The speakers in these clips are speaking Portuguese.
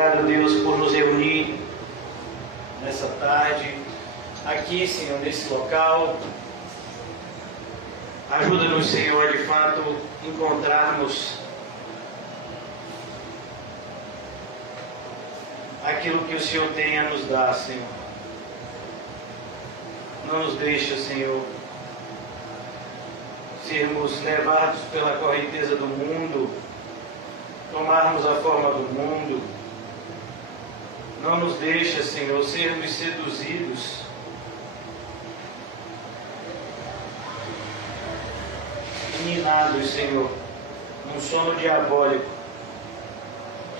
Obrigado, Deus, por nos reunir nessa tarde, aqui, Senhor, nesse local. Ajuda-nos, Senhor, a de fato encontrarmos aquilo que o Senhor tem a nos dar, Senhor. Não nos deixa, Senhor, sermos levados pela correnteza do mundo, tomarmos a forma do mundo. Não nos deixa, Senhor, sermos seduzidos minados, Senhor, num sono diabólico,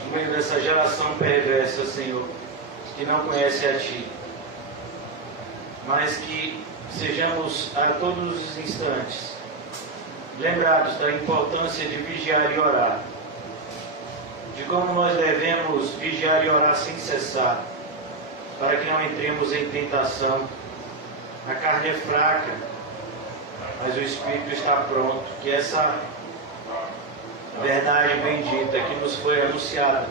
no meio dessa geração perversa, Senhor, que não conhece a Ti, mas que sejamos a todos os instantes lembrados da importância de vigiar e orar, de como nós devemos vigiar e orar sem cessar, para que não entremos em tentação. A carne é fraca, mas o Espírito está pronto. Que essa verdade bendita que nos foi anunciada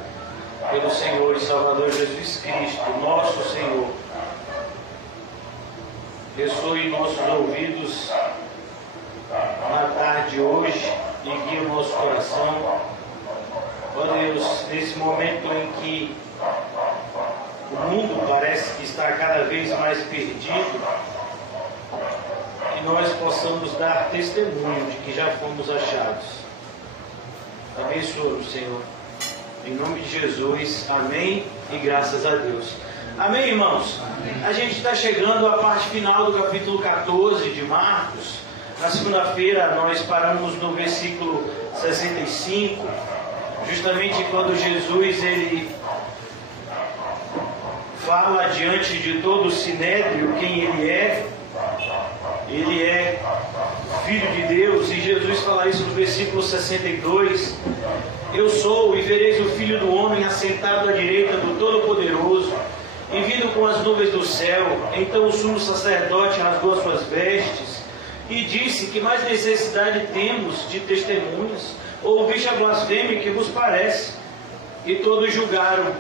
pelo Senhor e Salvador Jesus Cristo, nosso Senhor, ressoe nossos ouvidos na tarde de hoje e guie o nosso coração. Ó Deus, nesse momento em que o mundo parece que está cada vez mais perdido, que nós possamos dar testemunho de que já fomos achados. Abençoa-nos, Senhor. Em nome de Jesus, amém e graças a Deus. Amém, irmãos? Amém. A gente está chegando à parte final do capítulo 14 de Marcos. Na segunda-feira nós paramos no versículo 65, justamente quando Jesus ele fala diante de todo o sinédrio quem ele é. Ele é Filho de Deus, e Jesus fala isso no versículo 62. Eu sou, e vereis o Filho do Homem assentado à direita do Todo-Poderoso, e vindo com as nuvens do céu. Então o sumo sacerdote rasgou as suas vestes, e disse: que mais necessidade temos de testemunhas? Ouviste a blasfêmia que vos parece? E todos julgaram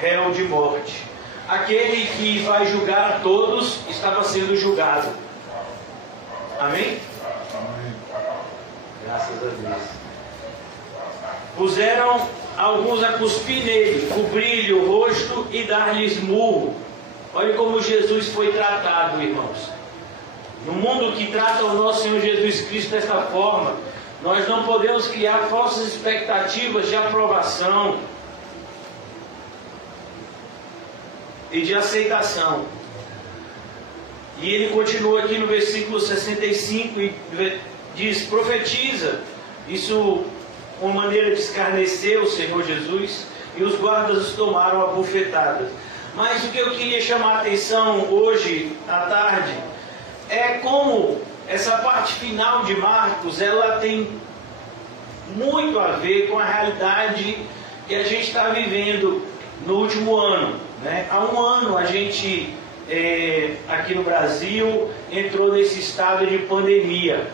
réu de morte. Aquele que vai julgar a todos estava sendo julgado. Amém? Amém. Graças a Deus. Puseram alguns a cuspir nele, cobrir-lhe o rosto e dar-lhes murro. Olha como Jesus foi tratado, irmãos. No mundo que trata o nosso Senhor Jesus Cristo desta forma, nós não podemos criar falsas expectativas de aprovação e de aceitação. E ele continua aqui no versículo 65 e diz: profetiza. Isso uma maneira de escarnecer o Senhor Jesus, e os guardas tomaram a bufetada. Mas o que eu queria chamar a atenção hoje à tarde é como essa parte final de Marcos, ela tem muito a ver com a realidade que a gente está vivendo no último ano, né? Há um ano a gente aqui no Brasil entrou nesse estado de pandemia.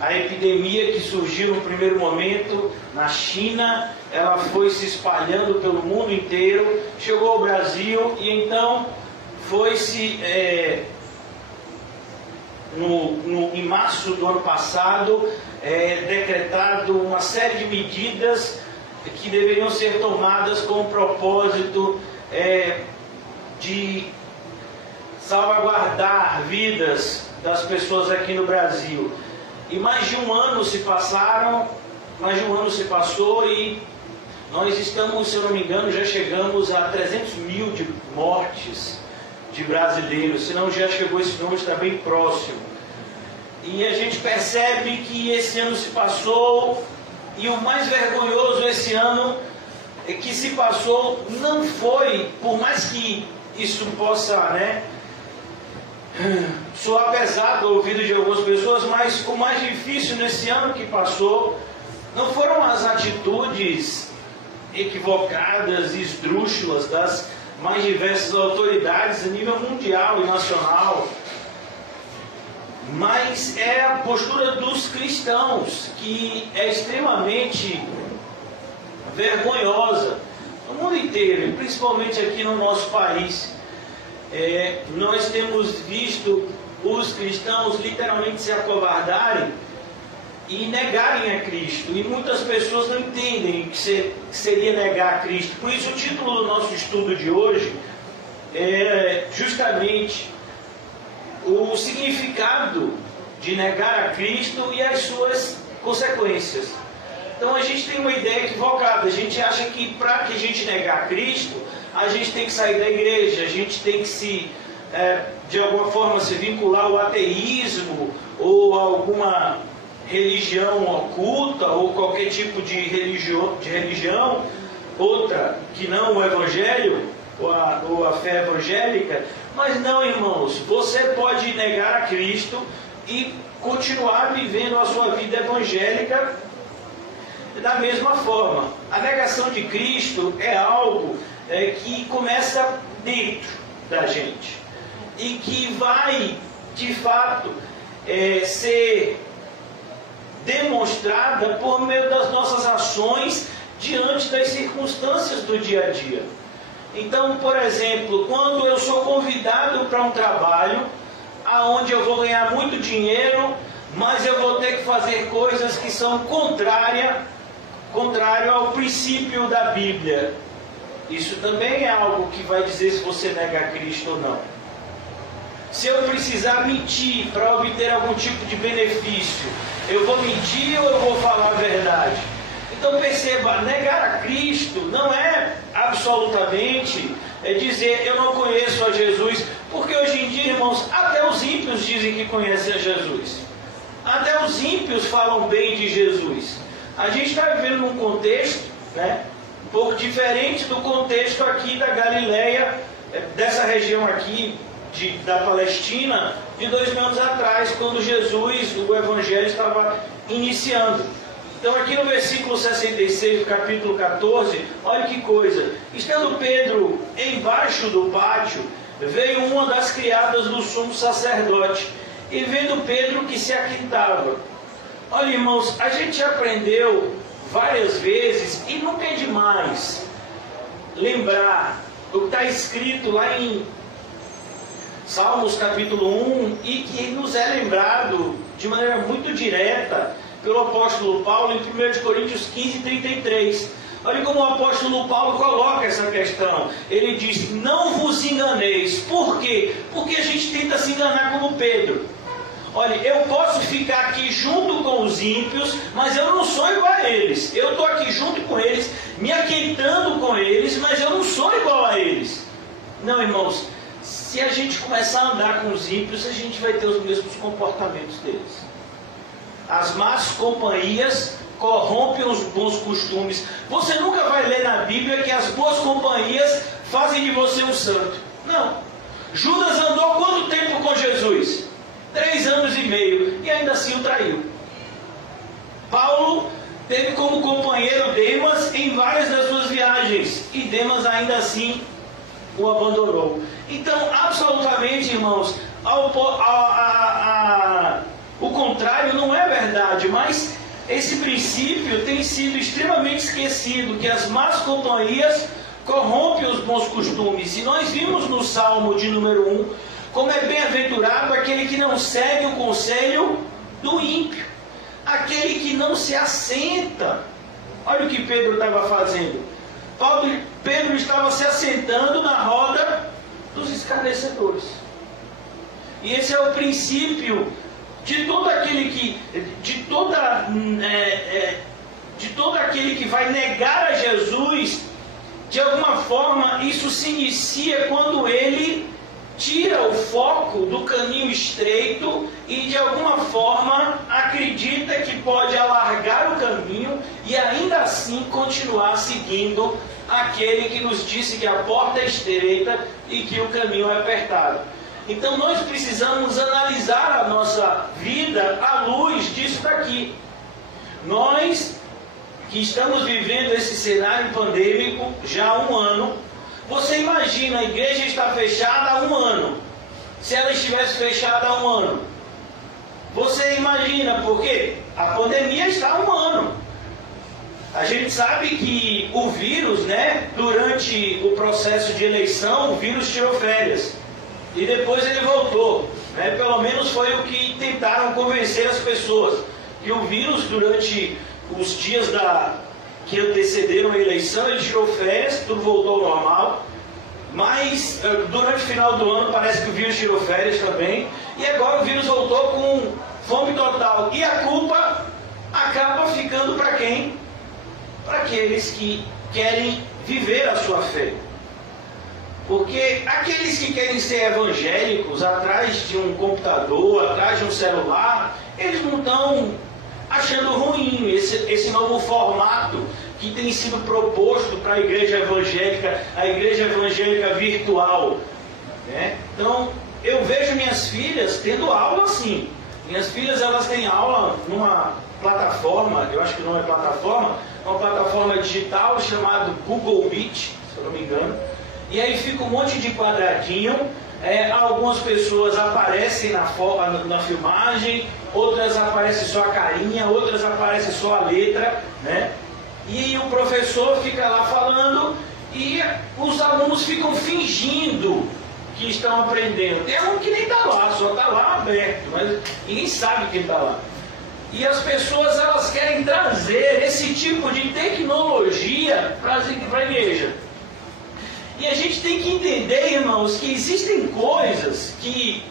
A epidemia que surgiu no primeiro momento na China, ela foi se espalhando pelo mundo inteiro, chegou ao Brasil, e então foi-se em março do ano passado decretado uma série de medidas que deveriam ser tomadas com o propósito de salvaguardar vidas das pessoas aqui no Brasil. E mais de um ano se passou, e nós estamos, se eu não me engano, já chegamos a 300 mil de mortes de brasileiros, se não já chegou, esse número está bem próximo. E a gente percebe que esse ano se passou, e o mais vergonhoso esse ano é que se passou não foi, por mais que isso possa, soar pesado ao ouvido de algumas pessoas, mas o mais difícil nesse ano que passou não foram as atitudes equivocadas e esdrúxulas das mais diversas autoridades a nível mundial e nacional, mas é a postura dos cristãos, que é extremamente vergonhosa, no mundo inteiro, e principalmente aqui no nosso país, nós temos visto os cristãos literalmente se acovardarem e negarem a Cristo. E muitas pessoas não entendem o que seria negar a Cristo. Por isso o título do nosso estudo de hoje é justamente o significado de negar a Cristo e as suas consequências. Então a gente tem uma ideia equivocada. A gente acha que para que a gente negar a Cristo, a gente tem que sair da igreja, a gente tem que de alguma forma se vincular ao ateísmo ou a alguma religião oculta ou qualquer tipo de religião, outra que não o Evangelho ou a fé evangélica. Mas não, irmãos, você pode negar a Cristo e continuar vivendo a sua vida evangélica da mesma forma. A negação de Cristo é algo que começa dentro da gente e que vai, de fato, ser demonstrada por meio das nossas ações diante das circunstâncias do dia a dia. Então, por exemplo, quando eu sou convidado para um trabalho aonde eu vou ganhar muito dinheiro, mas eu vou ter que fazer coisas que são contrário ao princípio da Bíblia, isso também é algo que vai dizer se você nega a Cristo ou não. Se eu precisar mentir para obter algum tipo de benefício, eu vou mentir ou eu vou falar a verdade? Então perceba, negar a Cristo não é absolutamente dizer eu não conheço a Jesus, porque hoje em dia, irmãos, até os ímpios dizem que conhecem a Jesus. Até os ímpios falam bem de Jesus. A gente está vivendo num contexto, um pouco diferente do contexto aqui da Galileia, dessa região aqui da Palestina, de 2000 anos atrás, quando Jesus, o Evangelho, estava iniciando. Então aqui no versículo 66 do capítulo 14, olha que coisa. Estando Pedro embaixo do pátio, veio uma das criadas do sumo sacerdote, e vendo Pedro que se aquintava. Olha, irmãos, a gente aprendeu várias vezes, e nunca é demais lembrar o que está escrito lá em Salmos capítulo 1, e que nos é lembrado de maneira muito direta pelo apóstolo Paulo em 1 Coríntios 15, 33. Olha como o apóstolo Paulo coloca essa questão. Ele diz, não vos enganeis. Por quê? Porque a gente tenta se enganar como Pedro. Olha, eu posso ficar aqui junto com os ímpios, mas eu não sou igual a eles. Eu estou aqui junto com eles, me aquietando com eles, mas eu não sou igual a eles. Não, irmãos, se a gente começar a andar com os ímpios, a gente vai ter os mesmos comportamentos deles. As más companhias corrompem os bons costumes. Você nunca vai ler na Bíblia que as boas companhias fazem de você um santo. Não. Judas andou quanto tempo com Jesus? 3 anos e meio, e ainda assim o traiu. Paulo teve como companheiro Demas em várias das suas viagens, e Demas ainda assim o abandonou. Então, absolutamente, irmãos, o contrário não é verdade, mas esse princípio tem sido extremamente esquecido, que as más companhias corrompem os bons costumes. E nós vimos no Salmo de número 1, como é bem-aventurado aquele que não segue o conselho do ímpio, aquele que não se assenta. Olha o que Pedro estava fazendo. Pedro estava se assentando na roda dos escarnecedores. E esse é o princípio de todo aquele que vai negar a Jesus. De alguma forma, isso se inicia quando ele tira o foco do caminho estreito e de alguma forma acredita que pode alargar o caminho e ainda assim continuar seguindo aquele que nos disse que a porta é estreita e que o caminho é apertado. Então nós precisamos analisar a nossa vida à luz disso daqui. Nós que estamos vivendo esse cenário pandêmico já há 1 ano, você imagina, a igreja está fechada há 1 ano. Se ela estivesse fechada há 1 ano, você imagina, porque a pandemia está há 1 ano. A gente sabe que o vírus, né, durante o processo de eleição, o vírus tirou férias. E depois ele voltou. Né? Pelo menos foi o que tentaram convencer as pessoas. Que o vírus, durante os dias que antecederam a eleição, ele tirou férias, tudo voltou ao normal. Mas durante o final do ano parece que o vírus tirou férias também. E agora o vírus voltou com fome total. E a culpa acaba ficando para quem? Para aqueles que querem viver a sua fé. Porque aqueles que querem ser evangélicos atrás de um computador, atrás de um celular, eles não estão achando ruim esse novo formato que tem sido proposto para a igreja evangélica virtual. Né? Então, eu vejo minhas filhas tendo aula assim. Minhas filhas, elas têm aula numa plataforma, eu acho que não é plataforma, é uma plataforma digital chamada Google Meet, se eu não me engano. E aí fica um monte de quadradinho, algumas pessoas aparecem na filmagem, outras aparecem só a carinha, outras aparecem só a letra, né? E o professor fica lá falando e os alunos ficam fingindo que estão aprendendo. Tem um que nem está lá, só está lá aberto, mas ninguém sabe que está lá. E as pessoas, elas querem trazer esse tipo de tecnologia para a igreja. E a gente tem que entender, irmãos, que existem coisas que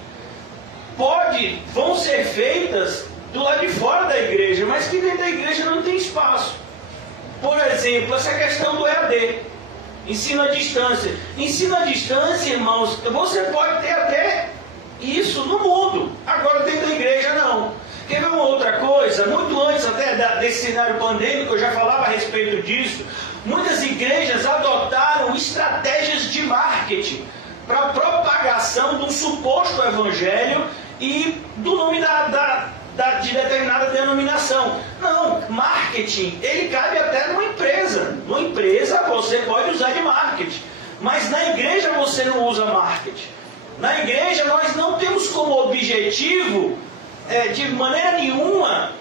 vão ser feitas do lado de fora da igreja, mas que dentro da igreja não tem espaço. Por exemplo, essa questão do EAD, ensino à distância. Ensino à distância, irmãos, você pode ter até isso no mundo, agora dentro da igreja não. Quer ver uma outra coisa? Muito antes até desse cenário pandêmico, eu já falava a respeito disso. Muitas igrejas adotaram estratégias de marketing para a propagação do suposto evangelho e do nome de determinada denominação. Não, marketing, ele cabe até numa empresa. Numa empresa você pode usar de marketing, mas na igreja você não usa marketing. Na igreja nós não temos como objetivo, de maneira nenhuma,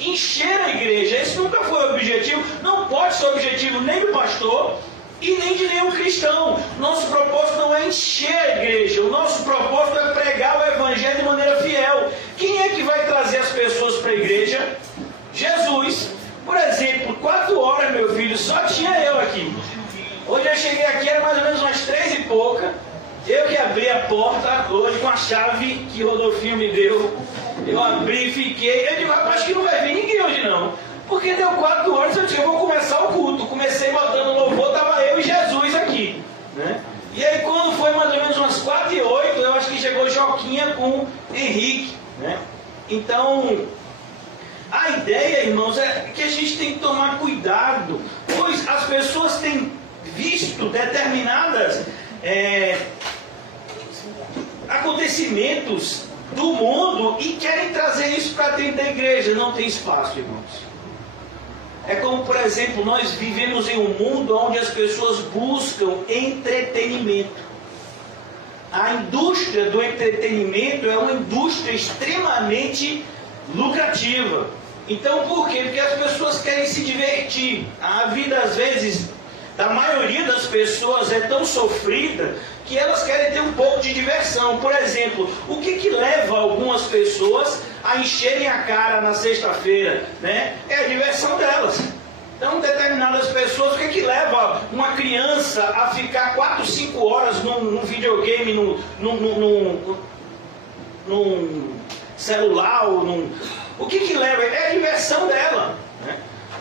encher a igreja. Esse nunca foi o objetivo, não pode ser o objetivo nem do pastor e nem de nenhum cristão. Nosso propósito não é encher a igreja, o nosso propósito é pregar o evangelho de maneira fiel. Quem é que vai trazer as pessoas para a igreja? Jesus. Por exemplo, 4 horas, meu filho, só tinha eu aqui. Hoje eu cheguei aqui, era mais ou menos umas 3 e pouca. Eu que abri a porta hoje com a chave que o Rodolfinho me deu. Eu abri e fiquei. Eu digo, acho que não vai vir ninguém hoje não. Porque deu 4 horas, eu disse, eu vou começar o culto. Comecei botando louvor, estava eu e Jesus aqui. Né? E aí quando foi mais ou menos umas 4 e 8, eu acho que chegou Joquinha com Henrique. Né? Então, a ideia, irmãos, é que a gente tem que tomar cuidado. Pois as pessoas têm visto determinadas acontecimentos do mundo e querem trazer isso para dentro da igreja. Não tem espaço, irmãos. É como, por exemplo, nós vivemos em um mundo onde as pessoas buscam entretenimento. A indústria do entretenimento é uma indústria extremamente lucrativa. Então, por quê? Porque as pessoas querem se divertir. A vida, às vezes, da maioria das pessoas é tão sofrida que elas querem ter um pouco de diversão. Por exemplo, o que leva algumas pessoas a encherem a cara na sexta-feira? Né? É a diversão delas. Então, determinadas pessoas, o que leva uma criança a ficar 4, 5 horas num videogame, num celular, o que leva? É a diversão dela. Né?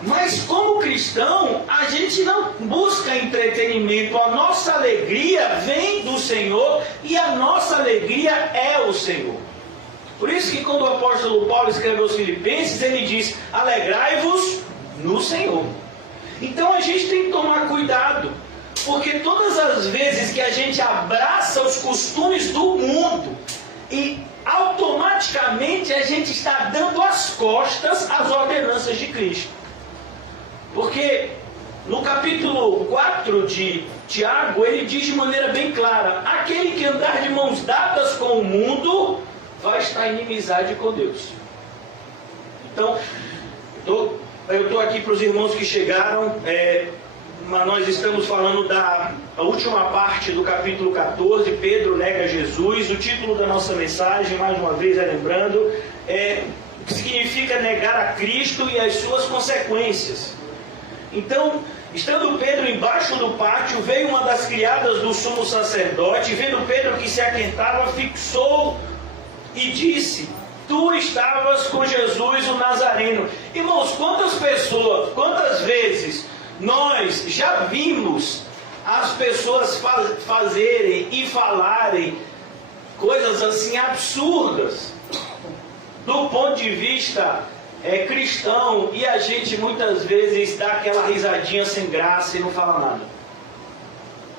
Mas como cristão, a gente não busca entretenimento. A nossa alegria vem do Senhor e a nossa alegria é o Senhor. Por isso que quando o apóstolo Paulo escreveu aos Filipenses, ele diz, alegrai-vos no Senhor. Então a gente tem que tomar cuidado, porque todas as vezes que a gente abraça os costumes do mundo e automaticamente a gente está dando as costas às ordenanças de Cristo. Porque no capítulo 4 de Tiago, ele diz de maneira bem clara, aquele que andar de mãos dadas com o mundo, vai estar em inimizade com Deus. Então, estou eu estou aqui para os irmãos que chegaram, mas nós estamos falando da última parte do capítulo 14, Pedro nega Jesus. O título da nossa mensagem, mais uma vez lembrando, o que significa negar a Cristo e as suas consequências. Então, estando Pedro embaixo do pátio, veio uma das criadas do sumo sacerdote, vendo Pedro que se aquentava, fixou e disse: tu estavas com Jesus o Nazareno. Irmãos, quantas vezes nós já vimos as pessoas fazerem e falarem coisas assim absurdas do ponto de vista cristão, e a gente muitas vezes dá aquela risadinha sem graça e não fala nada.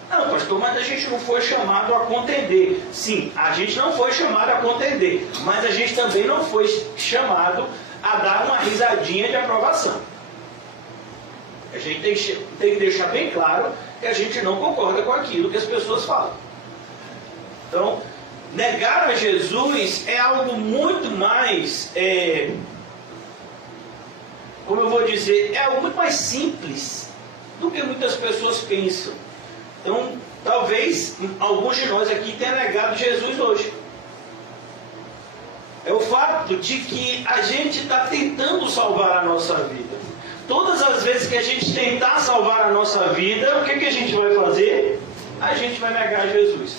Não, pastor, mas a gente não foi chamado a contender. Sim, a gente não foi chamado a contender, mas a gente também não foi chamado a dar uma risadinha de aprovação. A gente tem que deixar bem claro que a gente não concorda com aquilo que as pessoas falam. Então, negar a Jesus é algo muito mais, como eu vou dizer, é algo muito mais simples do que muitas pessoas pensam. Então, talvez alguns de nós aqui tenham negado Jesus hoje. É o fato de que a gente está tentando salvar a nossa vida. Todas as vezes que a gente tentar salvar a nossa vida, o que a gente vai fazer? A gente vai negar Jesus.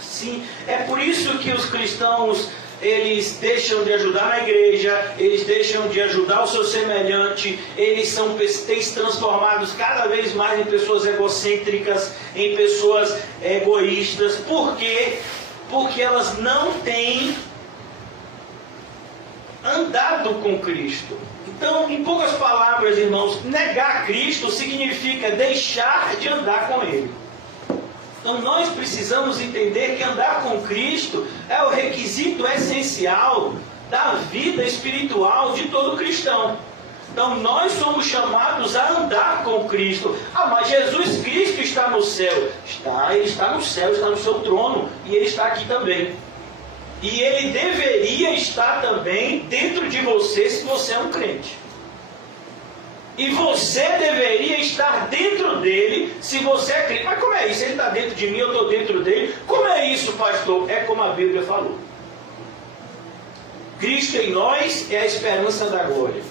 Sim, é por isso que os cristãos, eles deixam de ajudar na igreja, eles deixam de ajudar o seu semelhante, eles têm se transformados cada vez mais em pessoas egocêntricas, em pessoas egoístas. Por quê? Porque elas não têm andado com Cristo. Então, em poucas palavras, irmãos, negar Cristo significa deixar de andar com Ele. Então nós precisamos entender que andar com Cristo é o requisito essencial da vida espiritual de todo cristão. Então nós somos chamados a andar com Cristo. Ah, mas Jesus Cristo está no céu. Ele está no céu, está no seu trono, e Ele está aqui também. E Ele deveria estar também dentro de você se você é um crente. E você deveria estar dentro dele se você é crente. Mas como é isso? Ele está dentro de mim, eu estou dentro dele. Como é isso, pastor? É como a Bíblia falou. Cristo em nós é a esperança da glória.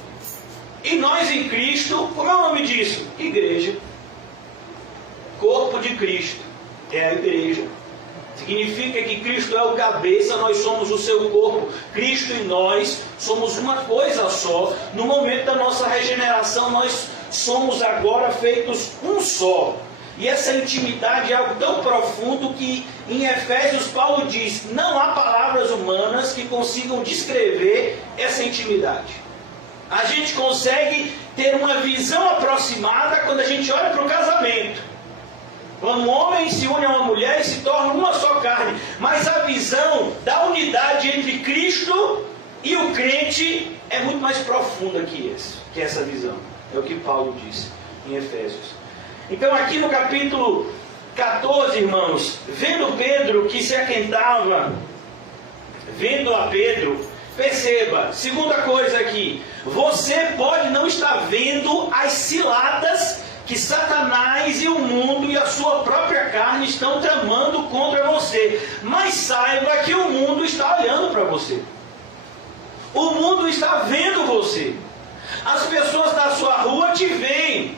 E nós em Cristo, como é o nome disso? Igreja. Corpo de Cristo. É a igreja. Significa que Cristo é o cabeça, nós somos o seu corpo. Cristo e nós somos uma coisa só. No momento da nossa regeneração, nós somos agora feitos um só. E essa intimidade é algo tão profundo que em Efésios Paulo diz: não há palavras humanas que consigam descrever essa intimidade. A gente consegue ter uma visão aproximada quando a gente olha para o casamento. Quando um homem se une a uma mulher e se torna uma só carne. Mas a visão da unidade entre Cristo e o crente é muito mais profunda que essa visão. É o que Paulo disse em Efésios. Então aqui no capítulo 14, irmãos, vendo Pedro que se aquentava, vendo a Pedro, perceba, segunda coisa aqui, você pode não estar vendo as ciladas que Satanás e o mundo e a sua própria carne estão tramando contra você. Mas saiba que o mundo está olhando para você. O mundo está vendo você. As pessoas da sua rua te veem.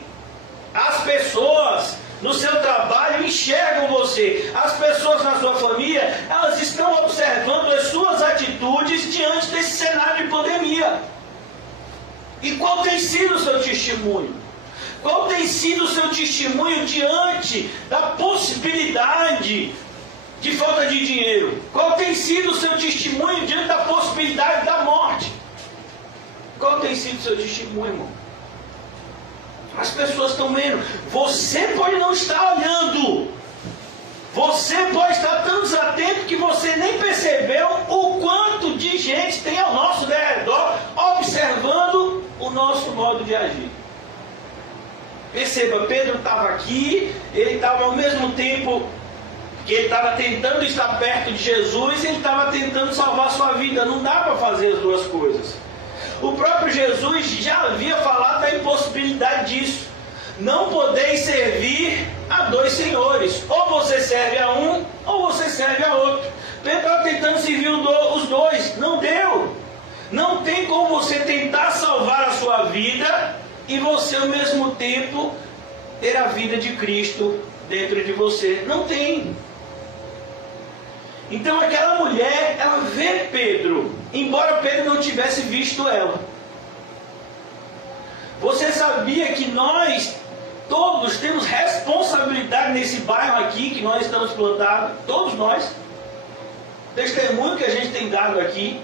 As pessoas no seu trabalho enxergam você. As pessoas na sua família, elas estão observando as suas atitudes diante desse cenário de pandemia. E qual tem sido o seu testemunho? Qual tem sido o seu testemunho diante da possibilidade de falta de dinheiro? Qual tem sido o seu testemunho diante da possibilidade da morte? Qual tem sido o seu testemunho, irmão? As pessoas estão vendo. Você pode não estar olhando. Você pode estar tão desatento que você nem percebeu o quanto de gente tem ao nosso redor observando o nosso modo de agir. Perceba, Pedro estava aqui, ele estava ao mesmo tempo que ele estava tentando estar perto de Jesus, ele estava tentando salvar a sua vida. Não dá para fazer as duas coisas. O próprio Jesus já havia falado da impossibilidade disso. Não podeis servir a dois senhores. Ou você serve a um, ou você serve a outro. Pedro estava tentando servir os dois. Não deu. Não tem como você tentar salvar a sua vida e você ao mesmo tempo ter a vida de Cristo dentro de você. Não tem. Então aquela mulher, ela vê Pedro, embora Pedro não tivesse visto ela. Você sabia que nós todos temos responsabilidade nesse bairro aqui que nós estamos plantados? Todos nós. Testemunho que a gente tem dado aqui.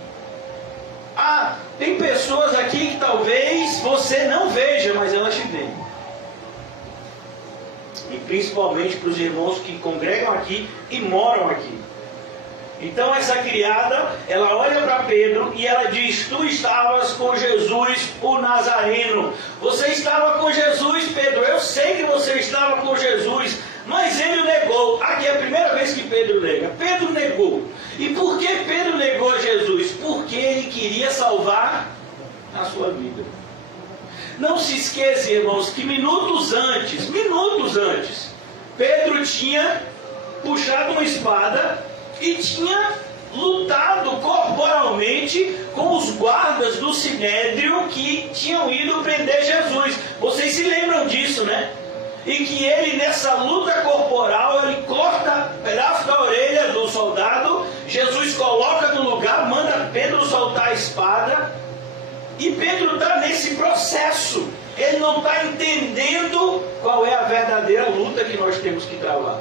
Ah, tem pessoas aqui que talvez você não veja, mas elas te veem. E principalmente para os irmãos que congregam aqui e moram aqui. Então essa criada, ela olha para Pedro e ela diz: tu estavas com Jesus, o Nazareno. Você estava com Jesus, Pedro. Eu sei que você estava com Jesus. Mas ele negou. Aqui é a primeira vez que Pedro nega. Pedro negou. E por que Pedro negou a Jesus? Porque ele queria salvar a sua vida. Não se esqueça, irmãos, que minutos antes, Pedro tinha puxado uma espada e tinha lutado corporalmente com os guardas do Sinédrio que tinham ido prender Jesus. Vocês se lembram disso, né? E que ele, nessa luta corporal, ele corta um pedaço da orelha do soldado, Jesus coloca no lugar, manda Pedro soltar a espada, e Pedro está nesse processo. Ele não está entendendo qual é a verdadeira luta que nós temos que travar.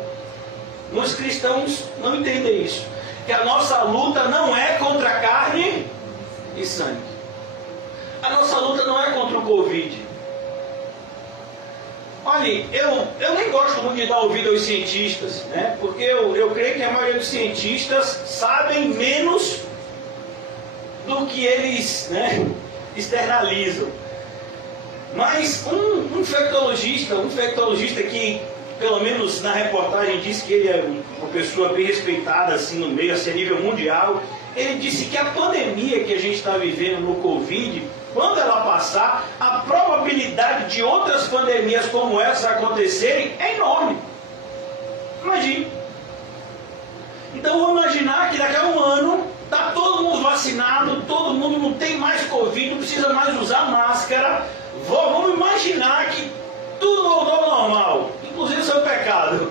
Os cristãos não entendem isso. Que a nossa luta não é contra carne e sangue. A nossa luta não é contra o Covid. Olha, eu nem gosto muito de dar ouvido aos cientistas, né? Porque eu creio que a maioria dos cientistas sabem menos do que eles, né, externalizam. Mas um infectologista que, pelo menos na reportagem, disse que ele é uma pessoa bem respeitada assim, no meio, assim, a nível mundial. Ele disse que a pandemia que a gente está vivendo no Covid, quando ela passar, a probabilidade de outras pandemias como essa acontecerem é enorme. Imagine. Então vamos imaginar que daqui a um ano está todo mundo vacinado, todo mundo não tem mais Covid, não precisa mais usar máscara. Vamos imaginar que tudo voltou ao normal, inclusive o seu pecado.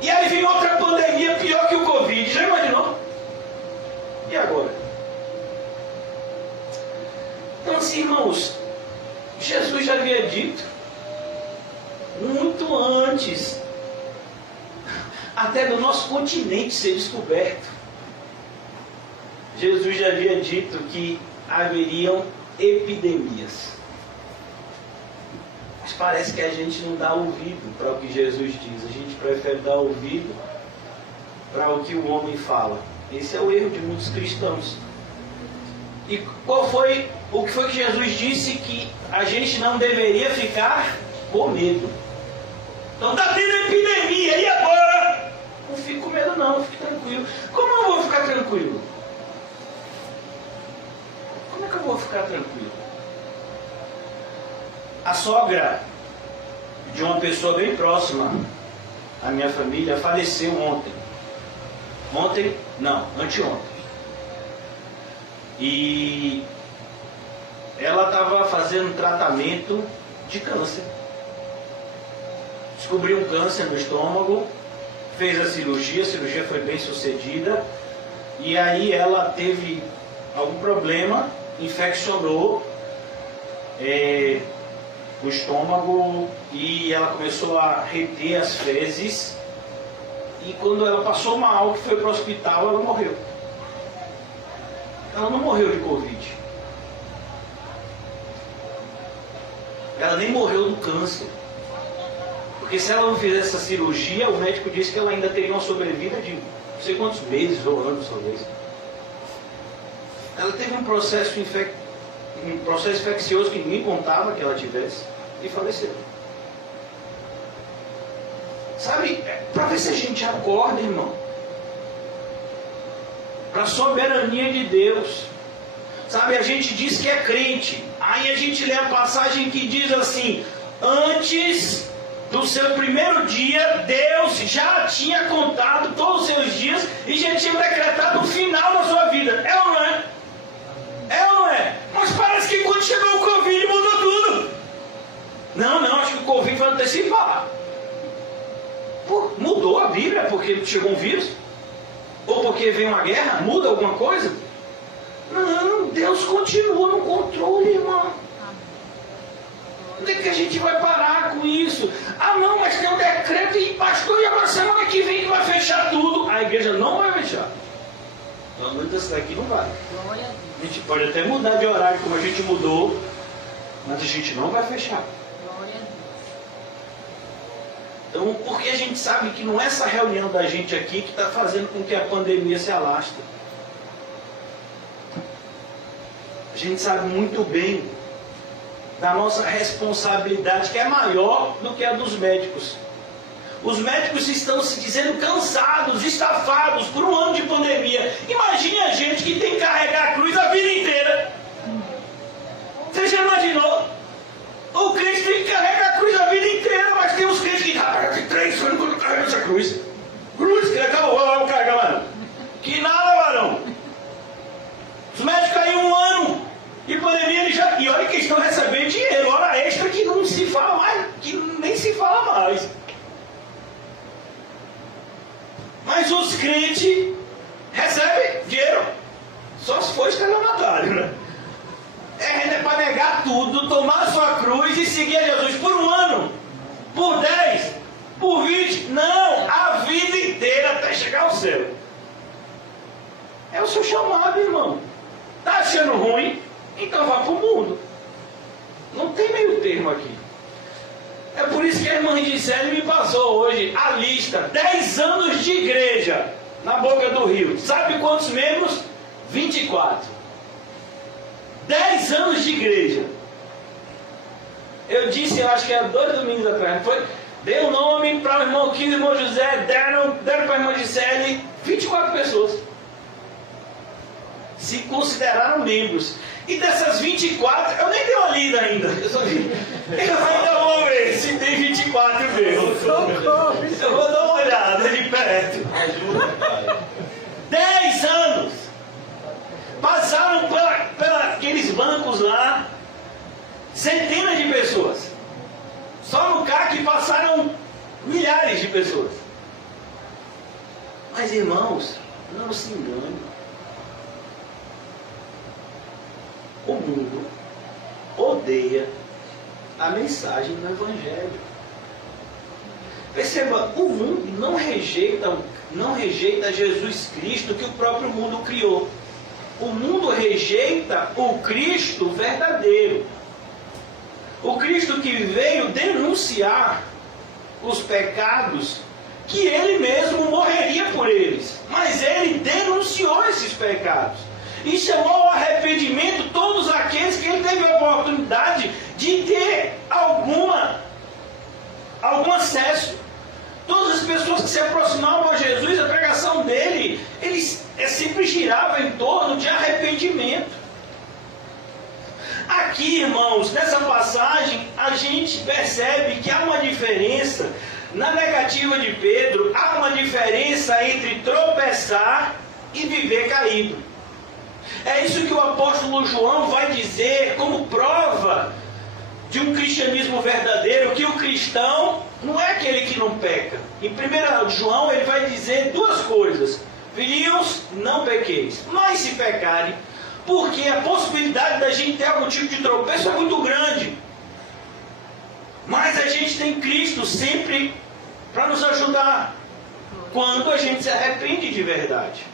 E aí vem outra pandemia pior que o Covid. Já imaginou? E agora? Então assim, irmãos, Jesus já havia dito, muito antes, até do nosso continente ser descoberto, Jesus já havia dito que haveriam epidemias. Mas parece que a gente não dá ouvido para o que Jesus diz. A gente prefere dar ouvido para o que o homem fala. Esse é o erro de muitos cristãos. E o que foi que Jesus disse? Que a gente não deveria ficar com medo. Então está tendo epidemia, e agora? Não fico com medo não, fique tranquilo. Como eu vou ficar tranquilo? Como é que eu vou ficar tranquilo? A sogra de uma pessoa bem próxima à minha família faleceu ontem. Ontem? Não, anteontem. E ela estava fazendo tratamento de câncer. Descobriu um câncer no estômago, fez a cirurgia foi bem sucedida, e aí ela teve algum problema, infeccionou o estômago e ela começou a reter as fezes, e quando ela passou mal, que foi para o hospital, ela morreu. Ela não morreu de Covid. Ela nem morreu do câncer. Porque se ela não fizesse essa cirurgia, o médico disse que ela ainda teria uma sobrevida de não sei quantos meses ou anos, talvez. Ela teve um processo infeccioso que ninguém contava que ela tivesse e faleceu. Sabe, para ver se a gente acorda, irmão, para a soberania de Deus. Sabe, a gente diz que é crente. Aí a gente lê a passagem que diz assim: antes do seu primeiro dia, Deus já tinha contado todos os seus dias e já tinha decretado o final da sua vida. É ou não é? É ou não é? Mas parece que quando chegou o Covid mudou tudo. Não, acho que o Covid vai antecipar. Pô, mudou a Bíblia porque chegou um vírus? Ou porque veio uma guerra? Muda alguma coisa? Não, Deus continua no controle, irmão. Onde é que a gente vai parar com isso? Ah, não, mas tem um decreto e pastor, e agora semana que vem que vai fechar tudo. A igreja não vai fechar. Pelo menos essa daqui não vai. A gente pode até mudar de horário como a gente mudou, mas a gente não vai fechar. Então, porque a gente sabe que não é essa reunião da gente aqui que está fazendo com que a pandemia se alastre. A gente sabe muito bem da nossa responsabilidade, que é maior do que a dos médicos. Os médicos estão se dizendo cansados, estafados por um ano de pandemia. Imagine a gente que tem que carregar a cruz a vida inteira. Você já imaginou? O crente tem que carregar a cruz a vida inteira, mas tem uns crentes que tem 3 anos quando carrega essa cruz. Cruz, que acabou, vamos carregar, mano. Que nada, varão. Os médicos aí 1 ano de pandemia, eles já. E olha que estão recebendo dinheiro, hora extra que não se fala mais, que nem se fala mais. Mas os crentes recebem dinheiro. Só se for estelionatário, né? É para negar tudo, tomar a sua cruz e seguir a Jesus por 1 ano, por 10, por 20, não, a vida inteira até chegar ao céu. É o seu chamado, irmão. Está achando ruim? Então vá para o mundo. Não tem meio termo aqui. É por isso que a irmã Gisele me passou hoje a lista, 10 anos de igreja na Boca do Rio. Sabe quantos membros? 24. 10 anos de igreja. Eu disse, eu acho que era 2 domingos atrás, foi? Dei o nome para o irmão Quinto e o irmão José, deram para a irmã Gisele, 24 pessoas se consideraram membros. E dessas 24, eu nem dei uma lida ainda. Eu ainda vou ver se tem 24 mesmo. Eu vou dar uma olhada de perto. 10 anos. Passaram pela aqueles bancos lá, centenas de pessoas. Só no CAC passaram milhares de pessoas. Mas, irmãos, não se engane. O mundo odeia a mensagem do Evangelho. Perceba, o mundo não rejeita Jesus Cristo que o próprio mundo criou. O mundo rejeita o Cristo verdadeiro. O Cristo que veio denunciar os pecados, que ele mesmo morreria por eles. Mas ele denunciou esses pecados. E chamou ao arrependimento todos aqueles que ele teve a oportunidade de ter algum acesso. Todas as pessoas que se aproximavam a Jesus, a pregação dele, sempre girava em torno de arrependimento. Aqui, irmãos, nessa passagem, a gente percebe que há uma diferença. Na negativa de Pedro, há uma diferença entre tropeçar e viver caído. É isso que o apóstolo João vai dizer como prova de um cristianismo verdadeiro, que o cristão não é aquele que não peca. Em 1 João ele vai dizer 2 coisas: filhinhos, não pequeis, mas se pecarem, porque a possibilidade da gente ter algum tipo de tropeço é muito grande. Mas a gente tem Cristo sempre para nos ajudar, quando a gente se arrepende de verdade.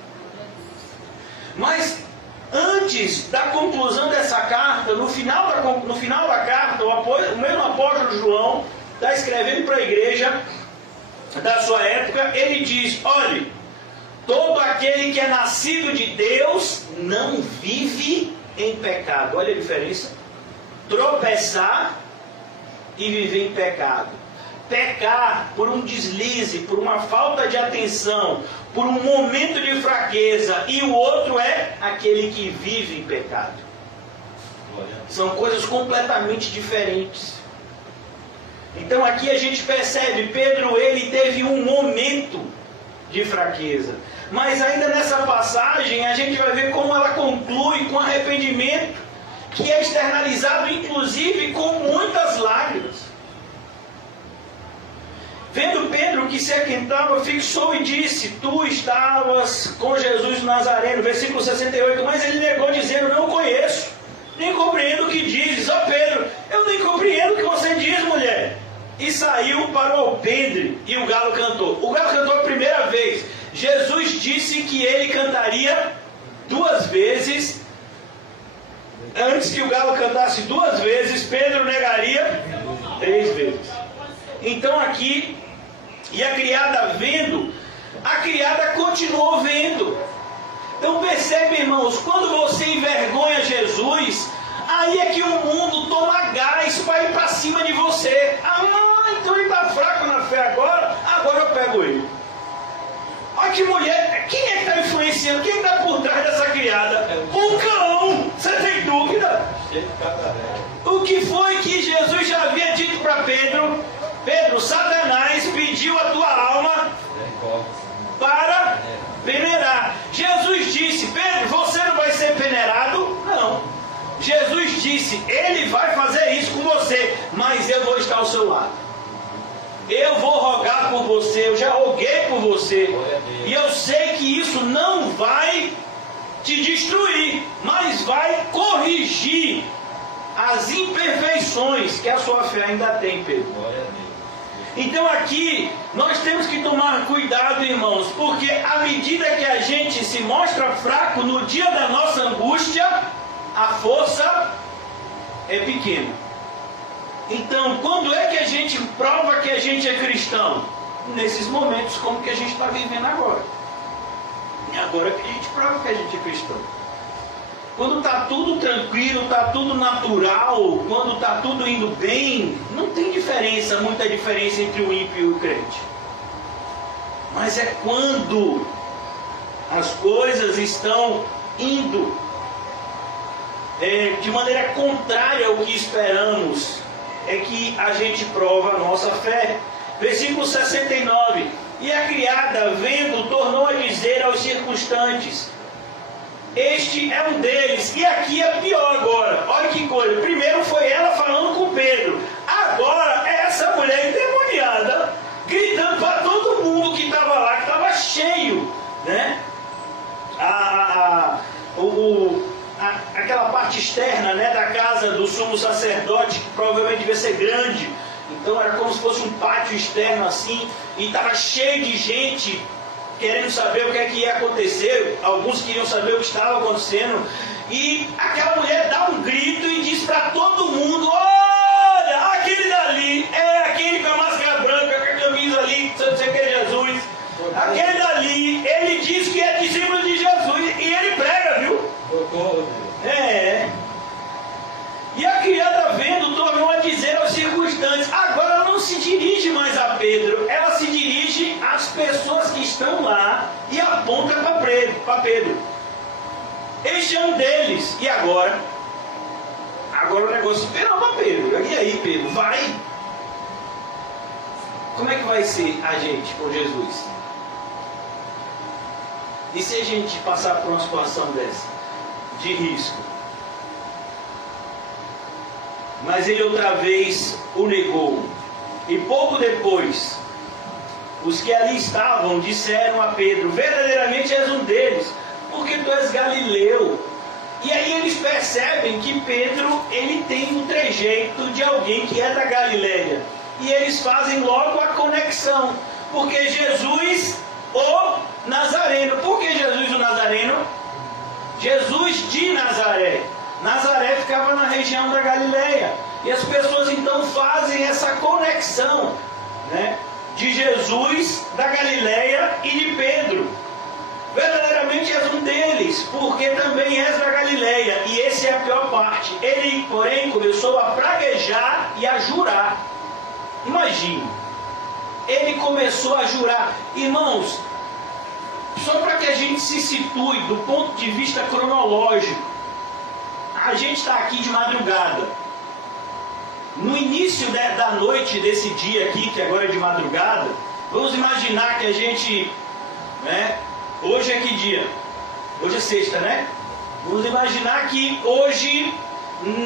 Mas antes da conclusão dessa carta, no final da carta, o mesmo apóstolo João está escrevendo para a igreja da sua época. Ele diz: olhe, todo aquele que é nascido de Deus não vive em pecado. Olha a diferença: tropeçar e viver em pecado. pecar por um deslize, por uma falta de atenção, por um momento de fraqueza, e o outro é aquele que vive em pecado. São coisas completamente diferentes. Então aqui a gente percebe, Pedro, ele teve um momento de fraqueza. Mas ainda nessa passagem a gente vai ver como ela conclui com arrependimento, que é externalizado inclusive com muitas lágrimas. Vendo Pedro que se aquentava, fixou e disse: tu estavas com Jesus Nazareno. Versículo 68. Mas ele negou, dizendo: não conheço, nem compreendo o que dizes. Ó Pedro, eu nem compreendo o que você diz, mulher. E saiu para o alpendre, e o galo cantou. O galo cantou a primeira vez. Jesus disse que ele cantaria 2 vezes. Antes que o galo cantasse 2 vezes, Pedro negaria 3 vezes. Então aqui, e a criada vendo, a criada continuou vendo. Então percebe, irmãos, quando você envergonha Jesus, aí é que o mundo toma gás para ir para cima de você. Então ele está fraco na fé agora eu pego ele. Olha que mulher, quem é que está influenciando, quem está por trás dessa criada? O cão, você tem dúvida? O que foi que Jesus já havia dito para Pedro? Pedro, Satanás pediu a tua alma para peneirar. Jesus disse: Pedro, você não vai ser peneirado? Não. Jesus disse: ele vai fazer isso com você, mas eu vou estar ao seu lado. Eu vou rogar por você, eu já roguei por você. E eu sei que isso não vai te destruir, mas vai corrigir as imperfeições que a sua fé ainda tem, Pedro. Então aqui nós temos que tomar cuidado, irmãos, porque à medida que a gente se mostra fraco no dia da nossa angústia, a força é pequena. Então, quando é que a gente prova que a gente é cristão? Nesses momentos como que a gente está vivendo agora. E agora que a gente prova que a gente é cristão. Quando está tudo tranquilo, está tudo natural, quando está tudo indo bem, não tem diferença, muita diferença entre o ímpio e o crente. Mas é quando as coisas estão indo de maneira contrária ao que esperamos, é que a gente prova a nossa fé. Versículo 69. E a criada, vendo, tornou a dizer aos circunstantes: este é um deles. E aqui é pior agora. Olha que coisa. Primeiro foi ela falando com Pedro. Agora é essa mulher endemoniada gritando para todo mundo que estava lá, que estava cheio, né? Aquela parte externa, né, da casa do sumo sacerdote, que provavelmente devia ser grande. Então era como se fosse um pátio externo assim. E estava cheio de gente querendo saber o que é que ia acontecer. Alguns queriam saber o que estava acontecendo. E aquela mulher dá um grito e diz para todo mundo: olha, aquele dali é aquele com a máscara branca, com a camisa ali, não sei o que é Jesus. Aquele dali, ele diz que é discípulo de Jesus e ele prega, viu? E a criada vendo, tornou a dizer aos circunstantes. Agora ela não se dirige mais a Pedro, ela se dirige às pessoas que estão lá e aponta para Pedro. Este é um deles. E agora? Agora o negócio virou para Pedro. E aí, Pedro, vai? Como é que vai ser a gente com Jesus? E se a gente passar por uma situação dessa, de risco? Mas ele outra vez o negou. E pouco depois, os que ali estavam disseram a Pedro: verdadeiramente és um deles, porque tu és galileu. E aí eles percebem que Pedro, ele tem um trejeito de alguém que é da Galileia. E eles fazem logo a conexão. Porque Jesus, o Nazareno. Por que Jesus o Nazareno? Jesus de Nazaré. Nazaré ficava na região da Galileia. E as pessoas então fazem essa conexão, né, de Jesus, da Galileia e de Pedro. Verdadeiramente és um deles, porque também és da Galileia. E essa é a pior parte. Ele, porém, começou a praguejar e a jurar. Imagine, ele começou a jurar. Irmãos, só para que a gente se situe do ponto de vista cronológico, a gente está aqui de madrugada. No início da noite desse dia aqui, que agora é de madrugada, vamos imaginar que a gente, né, hoje é que dia? Hoje é sexta, né? Vamos imaginar que hoje,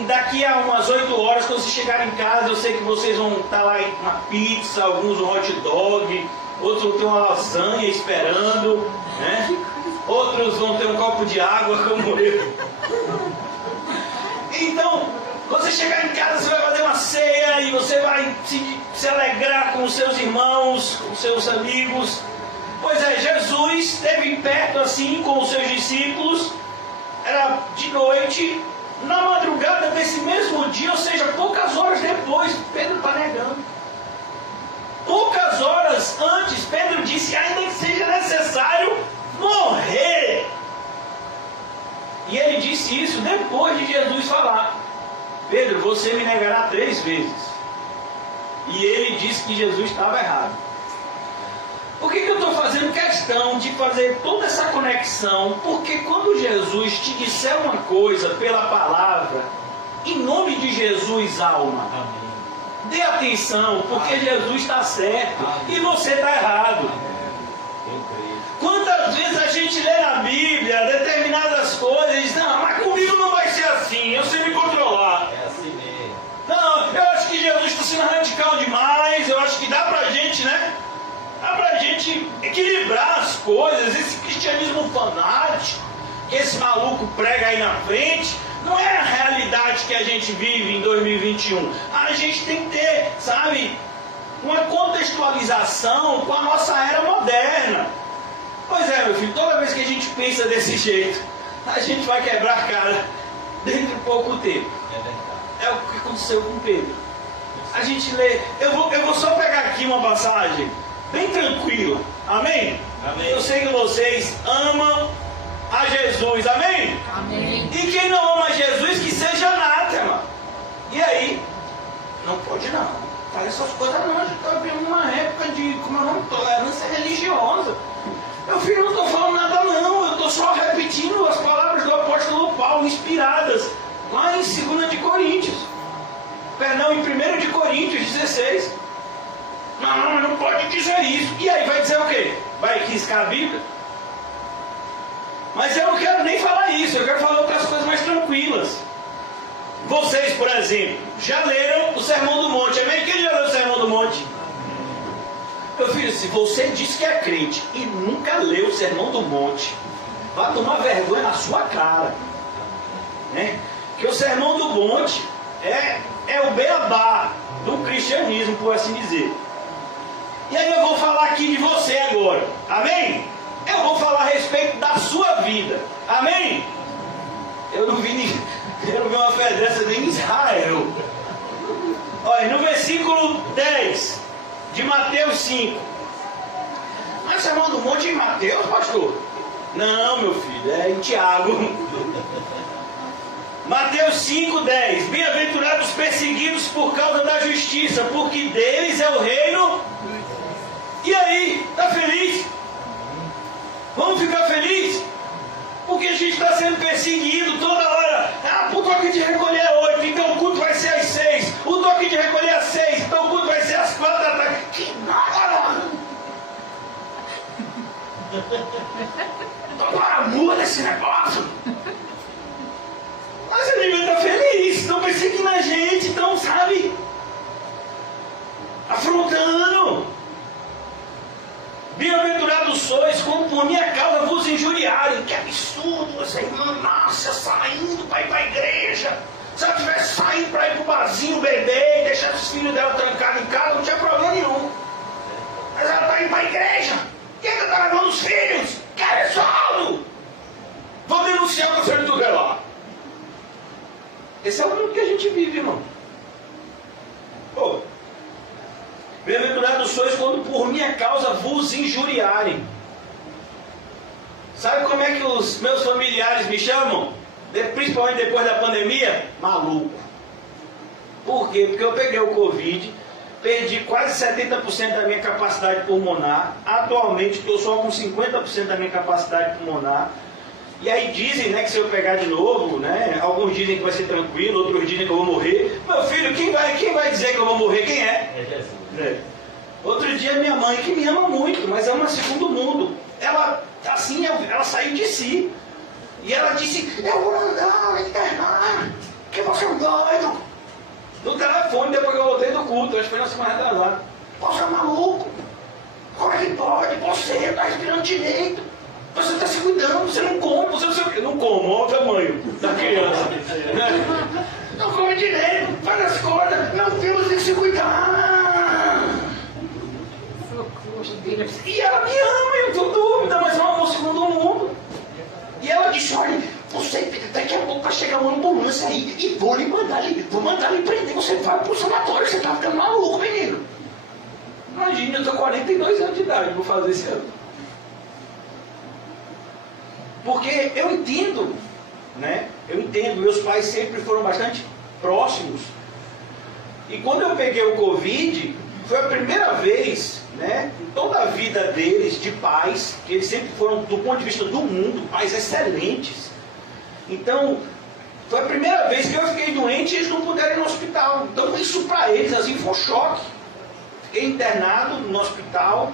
daqui a umas 8 horas, quando vocês chegarem em casa, eu sei que vocês vão estar lá em uma pizza, alguns um hot dog, outros vão ter uma lasanha esperando, né? Outros vão ter um copo de água, como eu. Então, você chegar em casa, você vai fazer uma ceia e você vai se alegrar com os seus irmãos, com os seus amigos. Pois é, Jesus esteve perto assim com os seus discípulos, era de noite, na madrugada desse mesmo dia, ou seja, poucas horas depois, Pedro está negando. Poucas horas antes, Pedro disse, ainda que seja necessário morrer. E ele disse isso depois de Jesus falar, Pedro, você me negará 3 vezes. E ele disse que Jesus estava errado. Por que eu estou fazendo questão de fazer toda essa conexão? Porque quando Jesus te disser uma coisa pela palavra, em nome de Jesus, alma, amém, dê atenção, porque amém, Jesus está certo, amém, e você está errado. Amém. Quantas vezes a gente lê na Bíblia determinadas coisas e diz, não, mas comigo não vai ser assim, eu sei me controlar. É assim mesmo. Não, eu acho que Jesus está sendo radical demais, eu acho que dá pra gente, né? Dá pra gente equilibrar as coisas. Esse cristianismo fanático que esse maluco prega aí na frente não é a realidade que a gente vive em 2021. A gente tem que ter, sabe, uma contextualização com a nossa era moderna. Pois é, meu filho, toda vez que a gente pensa desse jeito, a gente vai quebrar a cara dentro de pouco tempo. É o que aconteceu com Pedro. A gente lê, eu vou só pegar aqui uma passagem bem tranquila, amém? Amém? Eu sei que vocês amam a Jesus, amém? Amém. E quem não ama Jesus, que seja anátema. E aí? Não pode não. Faz essas coisas não, a gente está vivendo uma época de, como é o nome, tolerância religiosa. Meu filho, eu não estou falando nada não, eu estou só repetindo as palavras do apóstolo Paulo, inspiradas lá em 2 de Coríntios. Perdão, em 1 de Coríntios 16. Não pode dizer isso. E aí, vai dizer o quê? Vai riscar a Bíblia? Mas eu não quero nem falar isso, eu quero falar outras coisas mais tranquilas. Vocês, por exemplo, já leram o Sermão do Monte, amém? Quem já leu o Sermão do Monte? Meu filho, se você diz que é crente e nunca leu o Sermão do Monte, vai tomar vergonha na sua cara, né? Que o Sermão do Monte é o beabá do cristianismo, por assim dizer. E aí eu vou falar aqui de você agora, amém? Eu vou falar a respeito da sua vida, amém? Eu não vi uma fé dessa nem em Israel. Olha, no versículo 10 de Mateus 5. Mas o Sermão do Monte é em Mateus, pastor? Não, meu filho, é em Tiago. Mateus 5:10. Bem-aventurados perseguidos por causa da justiça, porque deles é o reino. E aí, tá feliz? Vamos ficar felizes? Porque a gente está sendo perseguido toda hora. O toque de recolher é 8, então o culto vai ser às 6. O toque de recolher é às 6, então o culto vai ser às 4 da tarde. Que nada! Muda esse negócio. Mas ele devia estar feliz, estão perseguindo a gente, então, sabe? Afrontando. Bem-aventurados sois quando por minha causa vos injuriarem. Que absurdo, essa irmã Márcia saindo para ir para a igreja. Se ela estivesse saindo para ir para o barzinho beber e deixar os filhos dela trancados em casa, não tinha problema nenhum. Mas ela está indo para a igreja. Quem é que está levando os filhos? Quer saldo? Vou denunciar para ser tudo lá. Esse é o mundo que a gente vive, irmão. Bem-aventurados sois quando por minha causa vos injuriarem. Sabe como é que os meus familiares me chamam? Principalmente depois da pandemia? Maluco. Por quê? Porque eu peguei o Covid, perdi quase 70% da minha capacidade pulmonar. Atualmente estou só com 50% da minha capacidade pulmonar. E aí dizem, né, que se eu pegar de novo, né, alguns dizem que vai ser tranquilo, outros dizem que eu vou morrer. Meu filho, quem vai dizer que eu vou morrer? Quem é? É Jesus. É. Outro dia minha mãe, que me ama muito, mas ama segundo mundo, ela, assim, ela saiu de si. E ela disse, eu vou andar, internar, que você é um doido. No telefone, depois que eu voltei do culto, acho que foi na semana retrasada. Você é maluco? Como é que pode? Você não está respirando direito. Você está se cuidando, você não come, você não sei o quê. Não como, olha o tamanho da criança. Não come direito, faz as coisas. Meu Deus, tem que se cuidar. E ela me ama, eu estou dúvida, mas é um amor segundo o mundo. E ela disse, olha, você daqui a pouco vai chegar uma ambulância aí e vou mandar lhe prender, você vai pro sanatório, você tá ficando maluco, menino. Imagina, eu tô 42 anos de idade, vou fazer esse ano. Porque eu entendo, né? Eu entendo, meus pais sempre foram bastante próximos. E quando eu peguei o Covid, foi a primeira vez, né, em toda a vida deles, de pais, que eles sempre foram, do ponto de vista do mundo, pais excelentes. Então, foi a primeira vez que eu fiquei doente e eles não puderam ir no hospital. Então, isso para eles, assim, foi um choque. Fiquei internado no hospital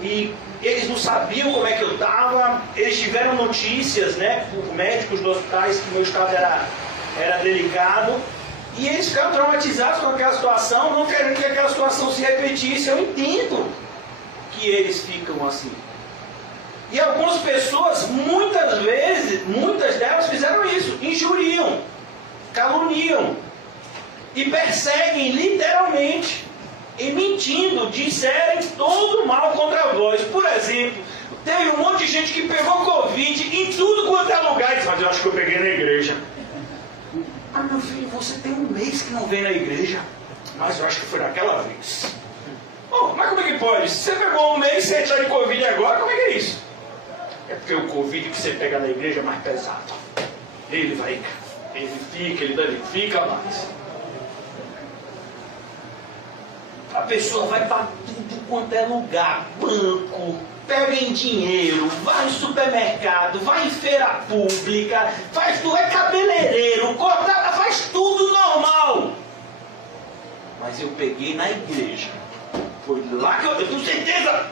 e eles não sabiam como é que eu estava. Eles tiveram notícias, né, por médicos dos hospitais, que meu estado era delicado. E eles ficaram traumatizados com aquela situação, não querendo que aquela situação se repetisse. Eu entendo que eles ficam assim. E algumas pessoas, muitas delas fizeram isso, injuriam, caluniam e perseguem literalmente. E mentindo, disserem todo mal contra vós. Por exemplo, teve um monte de gente que pegou Covid em tudo quanto é lugar. Mas eu acho que eu peguei na igreja. Ah, meu filho, você tem um mês que não vem na igreja. Mas eu acho que foi naquela vez. Oh, mas como é que pode? Se você pegou um mês e você está de Covid agora, como é que é isso? É porque o Covid que você pega na igreja é mais pesado. Ele fica mais. A pessoa vai para tudo quanto é lugar, banco, pega em dinheiro, vai no supermercado, vai em feira pública, é cabeleireiro, corta, faz tudo normal. Mas eu peguei na igreja. Foi lá que eu tenho certeza.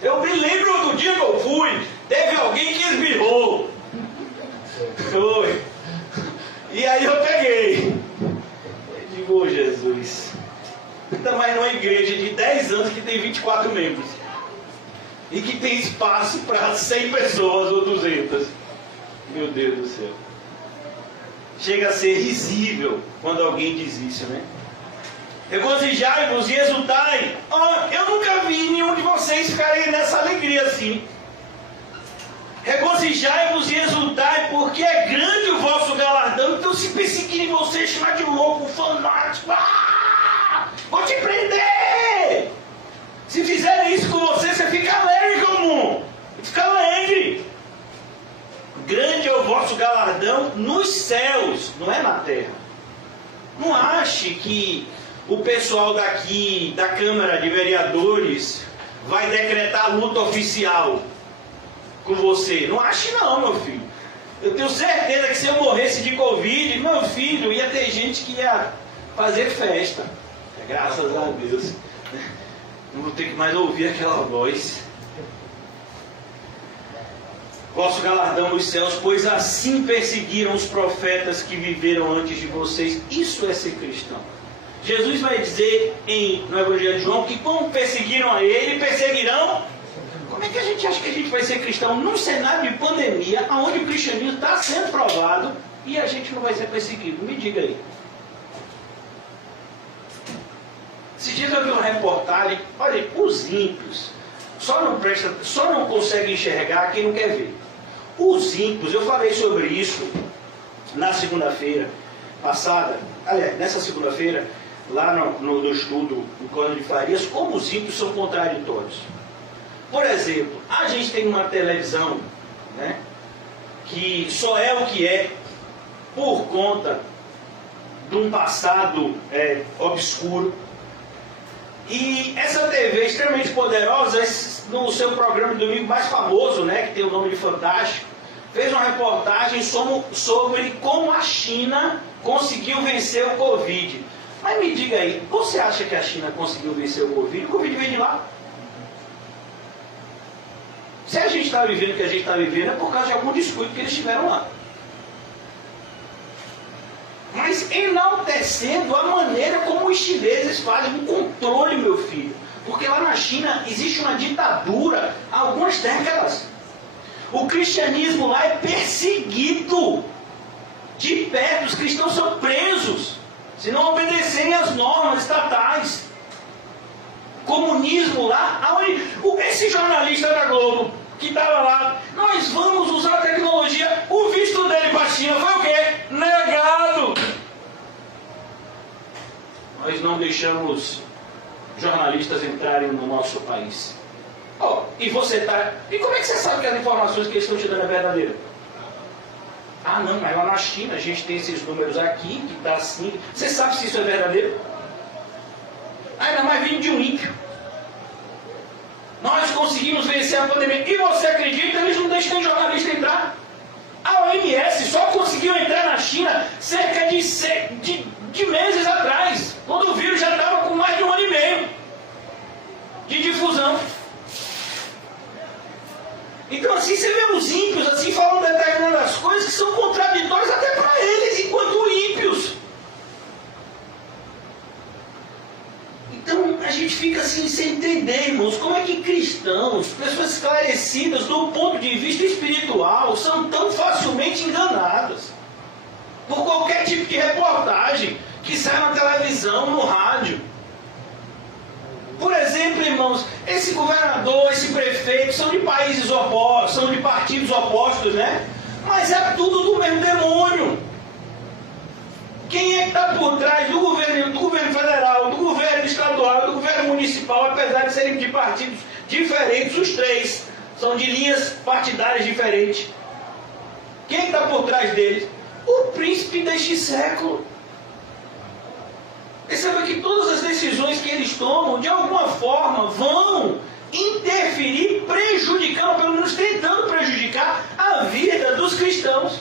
Eu me lembro do dia que eu fui, teve alguém que esbirrou. Foi. E aí eu peguei. Eu digo, oh, Jesus. Ainda mais numa igreja de 10 anos que tem 24 membros. E que tem espaço para 100 pessoas ou 200. Meu Deus do céu. Chega a ser risível quando alguém diz isso, né? Regozijai-vos e exultai. Oh, eu nunca vi nenhum de vocês ficarem nessa alegria assim. Regozijai-vos e exultai, porque é grande o vosso galardão. Então, se perseguirem vocês, chamar de louco, fanático, vou te prender! Se fizerem isso com você, você fica alegre, comum. Fica alegre. Grande é o vosso galardão nos céus, não é na terra. Não ache que o pessoal daqui, da Câmara de Vereadores, vai decretar luta oficial com você. Não ache não, meu filho. Eu tenho certeza que se eu morresse de Covid, meu filho, ia ter gente que ia fazer festa. Graças a Deus. Não vou ter que mais ouvir aquela voz. Vosso galardão nos céus, pois assim perseguiram os profetas que viveram antes de vocês. Isso é ser cristão. Jesus vai dizer no Evangelho de João que como perseguiram a ele, perseguirão. Como é que a gente acha que a gente vai ser cristão num cenário de pandemia, onde o cristianismo está sendo provado e a gente não vai ser perseguido? Me diga aí. Esses dias eu vi uma reportagem, olha, os ímpios só não conseguem enxergar quem não quer ver. Os ímpios, eu falei sobre isso na segunda-feira passada, aliás, nessa segunda-feira, lá no estudo do Cândido de Farias, como os ímpios são contraditórios. Por exemplo, a gente tem uma televisão, né, que só é o que é por conta de um passado obscuro. E essa TV extremamente poderosa, no seu programa de domingo mais famoso, né, que tem o nome de Fantástico, fez uma reportagem sobre como a China conseguiu vencer o Covid. Mas me diga aí, você acha que a China conseguiu vencer o Covid? O Covid veio de lá. Se a gente está vivendo o que a gente está vivendo, é por causa de algum descuido que eles tiveram lá. Mas enaltecendo a maneira como os chineses fazem um controle, meu filho. Porque lá na China existe uma ditadura há algumas décadas. O cristianismo lá é perseguido. De perto, os cristãos são presos se não obedecerem às normas estatais. Comunismo lá, esse jornalista da Globo que estava lá, nós vamos usar a tecnologia, o visto dele para a China foi o quê? Negado! Nós não deixamos jornalistas entrarem no nosso país. Oh, e como é que você sabe que as informações que eles estão te dando é verdadeira? Ah não, mas lá na China a gente tem esses números aqui, que está assim. Você sabe se isso é verdadeiro? Ainda mais vindo de um ímpio. Nós conseguimos vencer a pandemia. E você acredita? Eles não deixam nem jornalista entrar. A OMS só conseguiu entrar na China cerca de meses atrás. Quando o vírus já estava com mais de 1 ano e meio de difusão. Então assim, você vê os ímpios assim falando determinadas coisas que são contraditórias até para eles, enquanto ímpios. Então a gente fica assim sem entender, irmãos, como é que cristãos, pessoas esclarecidas do ponto de vista espiritual, são tão facilmente enganadas por qualquer tipo de reportagem que sai na televisão, no rádio. Por exemplo, irmãos, esse governador, esse prefeito são de países opostos, são de partidos opostos, né? Mas é tudo do mesmo demônio. Quem é que está por trás do governo federal, do governo estadual, do governo municipal, apesar de serem de partidos diferentes, os três são de linhas partidárias diferentes? Quem está por trás deles? O príncipe deste século. Perceba que todas as decisões que eles tomam, de alguma forma, vão interferir, prejudicando, pelo menos tentando prejudicar a vida dos cristãos.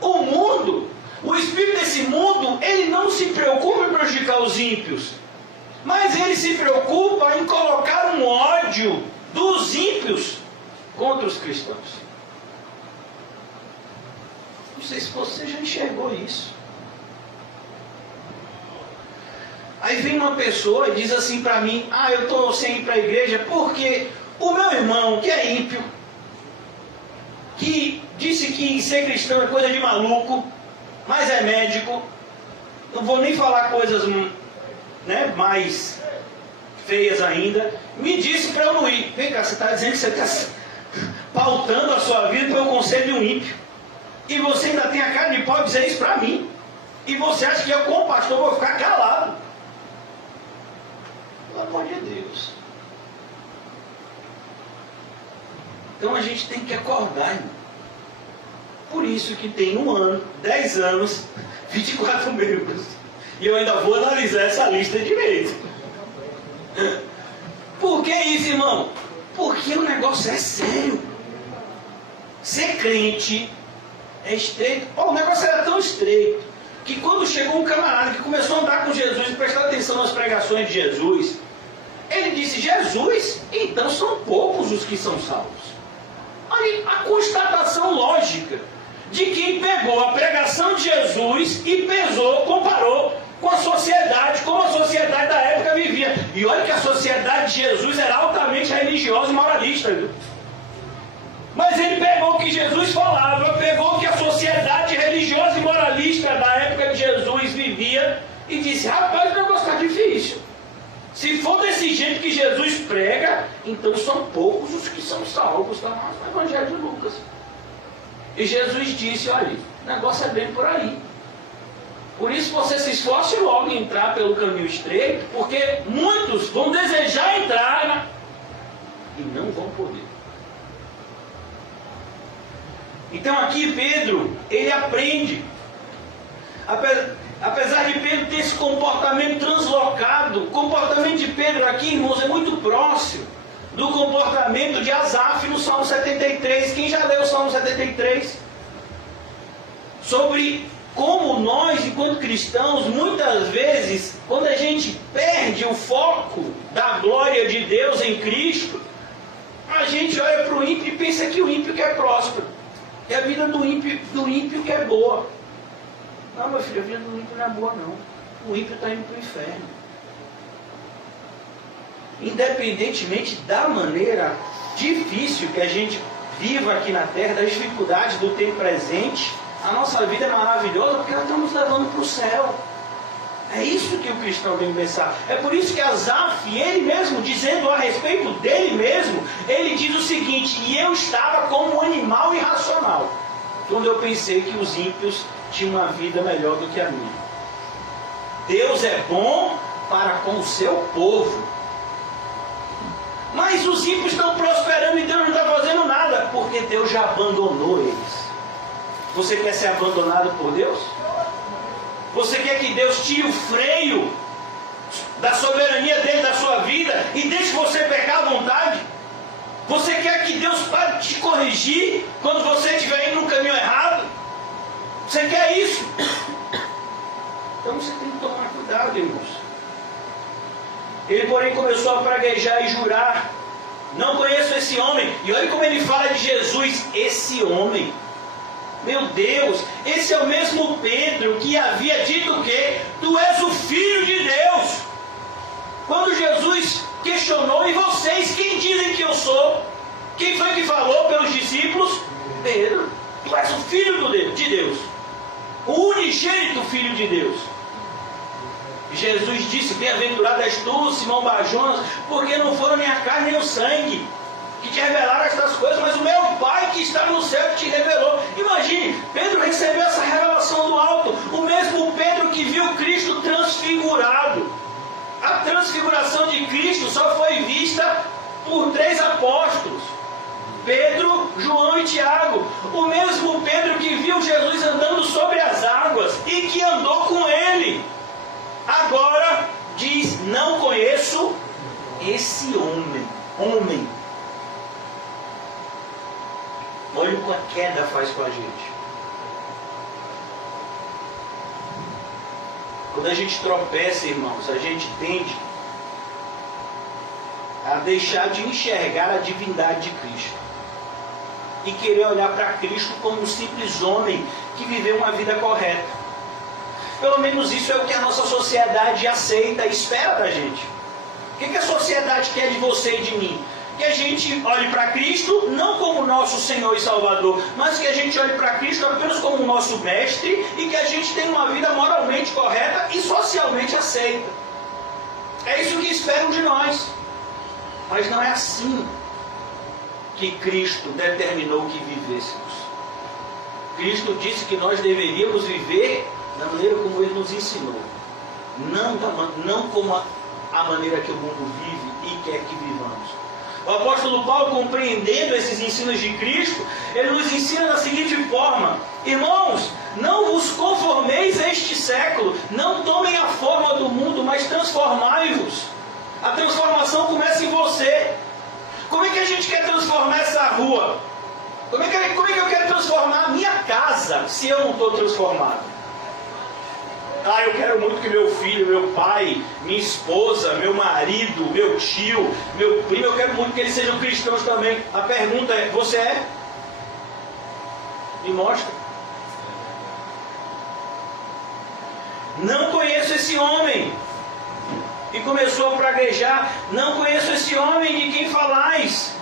O mundo, o espírito desse mundo, ele não se preocupa em prejudicar os ímpios, mas ele se preocupa em colocar um ódio dos ímpios contra os cristãos. Não sei se você já enxergou isso. Aí vem uma pessoa e diz assim para mim, eu estou sem ir para a igreja porque o meu irmão, que é ímpio, que disse que ser cristão é coisa de maluco, mas é médico, não vou nem falar coisas, né, mais feias ainda, me disse para eu não ir. Vem cá, você está dizendo que você está pautando a sua vida pelo conselho de um ímpio, e você ainda tem a cara de pau dizer isso para mim, e você acha que eu, como pastor, vou ficar calado? Pelo amor de Deus. Então a gente tem que acordar, irmão. Por isso que tem 1 ano, 10 anos, 24 membros. E eu ainda vou analisar essa lista direito. Por que isso, irmão? Porque o negócio é sério. Ser crente é estreito. O negócio era tão estreito que quando chegou um camarada que começou a andar com Jesus e prestar atenção nas pregações de Jesus, ele disse, Jesus, então são poucos os que são salvos. Olha a constatação lógica de quem pegou a pregação de Jesus e comparou com a sociedade, como a sociedade da época vivia. E olha que a sociedade de Jesus era altamente religiosa e moralista, viu? Mas ele pegou o que Jesus falava, pegou o que a sociedade religiosa e moralista da época de Jesus vivia e disse, rapaz, o negócio está difícil. Se for desse jeito que Jesus prega, então são poucos os que são salvos, está no Evangelho de Lucas. E Jesus disse, olha, o negócio é bem por aí. Por isso você se esforce logo em entrar pelo caminho estreito, porque muitos vão desejar entrar e não vão poder. Então aqui Pedro, ele aprende. Apesar de Pedro ter esse comportamento translocado, o comportamento de Pedro aqui, irmãos, é muito próximo do comportamento de Asaf no Salmo 73. Quem já leu o Salmo 73? Sobre como nós, enquanto cristãos, muitas vezes, quando a gente perde o foco da glória de Deus em Cristo, a gente olha para o ímpio e pensa que o ímpio que é próspero, que a vida do ímpio que é boa. Não, meu filho, a vida do ímpio não é boa, não. O ímpio está indo para o inferno. Independentemente da maneira difícil que a gente viva aqui na terra, das dificuldades do tempo presente, a nossa vida é maravilhosa porque nós estamos levando para o céu. É isso que o cristão tem que pensar. É por isso que Asaf, ele mesmo, dizendo a respeito dele mesmo, ele diz o seguinte: e eu estava como um animal irracional, quando eu pensei que os ímpios tinham uma vida melhor do que a minha. Deus é bom para com o seu povo. Mas os ímpios estão prosperando e Deus não está fazendo nada, porque Deus já abandonou eles. Você quer ser abandonado por Deus? Você quer que Deus tire o freio da soberania dele da sua vida e deixe você pecar à vontade? Você quer que Deus pare de te corrigir quando você estiver indo no caminho errado? Você quer isso? Então você tem que tomar cuidado, irmãos. Ele, porém, começou a praguejar e jurar: não conheço esse homem. E olha como ele fala de Jesus, esse homem. Meu Deus, esse é o mesmo Pedro que havia dito que tu és o Filho de Deus. Quando Jesus questionou: e vocês, quem dizem que eu sou? Quem foi que falou pelos discípulos? Pedro. Tu és o Filho de Deus, o unigênito Filho de Deus. Jesus disse: bem-aventurado és tu, Simão Barjonas, porque não foram nem a carne nem o sangue que te revelaram estas coisas, mas o meu Pai que está no céu que te revelou. Imagine, Pedro recebeu essa revelação do alto, o mesmo Pedro que viu Cristo transfigurado. A transfiguração de Cristo só foi vista por 3 apóstolos: Pedro, João e Tiago. O mesmo Pedro que viu Jesus andando sobre as águas e que andou com ele, agora diz: não conheço esse homem. Olha o que a queda faz com a gente. Quando a gente tropeça, irmãos, a gente tende a deixar de enxergar a divindade de Cristo e querer olhar para Cristo como um simples homem que viveu uma vida correta. Pelo menos isso é o que a nossa sociedade aceita e espera da gente. O que a sociedade quer de você e de mim? Que a gente olhe para Cristo não como nosso Senhor e Salvador, mas que a gente olhe para Cristo apenas como nosso mestre e que a gente tenha uma vida moralmente correta e socialmente aceita. É isso que esperam de nós. Mas não é assim que Cristo determinou que vivêssemos. Cristo disse que nós deveríamos viver da maneira como Ele nos ensinou, não como a maneira que o mundo vive e quer que vivamos. O apóstolo Paulo, compreendendo esses ensinos de Cristo, ele nos ensina da seguinte forma: irmãos, não vos conformeis a este século, não tomem a forma do mundo, mas transformai-vos. A transformação começa em você. Como é que a gente quer transformar essa rua? Como é que eu quero transformar a minha casa se eu não estou transformado? Eu quero muito que meu filho, meu pai, minha esposa, meu marido, meu tio, meu primo, eu quero muito que eles sejam cristãos também. A pergunta é: você é? Me mostra. Não conheço esse homem. E começou a praguejar: não conheço esse homem de quem falais.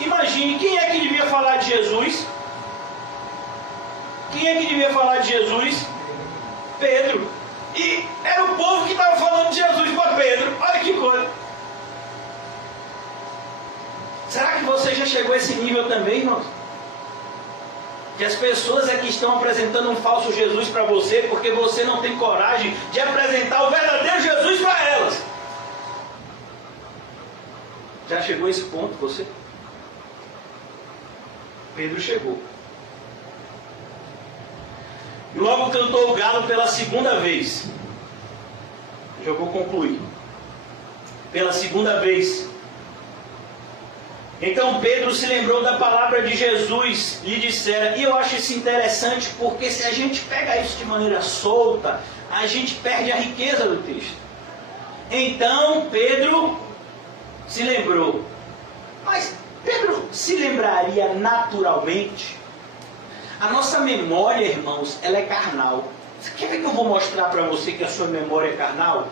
Imagine, quem é que devia falar de Jesus? Quem é que devia falar de Jesus? Pedro. E era o povo que estava falando de Jesus para Pedro. Olha que coisa. Será que você já chegou a esse nível também, irmãos? Que as pessoas é que estão apresentando um falso Jesus para você porque você não tem coragem de apresentar o verdadeiro Jesus para elas. Já chegou a esse ponto você? Pedro chegou. E logo cantou o galo pela segunda vez. Já vou concluir. Pela segunda vez. Então Pedro se lembrou da palavra de Jesus, lhe dissera, e eu acho isso interessante, porque se a gente pega isso de maneira solta, a gente perde a riqueza do texto. Então Pedro se lembrou. Mas Pedro se lembraria naturalmente? A nossa memória, irmãos, ela é carnal. Você quer ver que eu vou mostrar para você que a sua memória é carnal?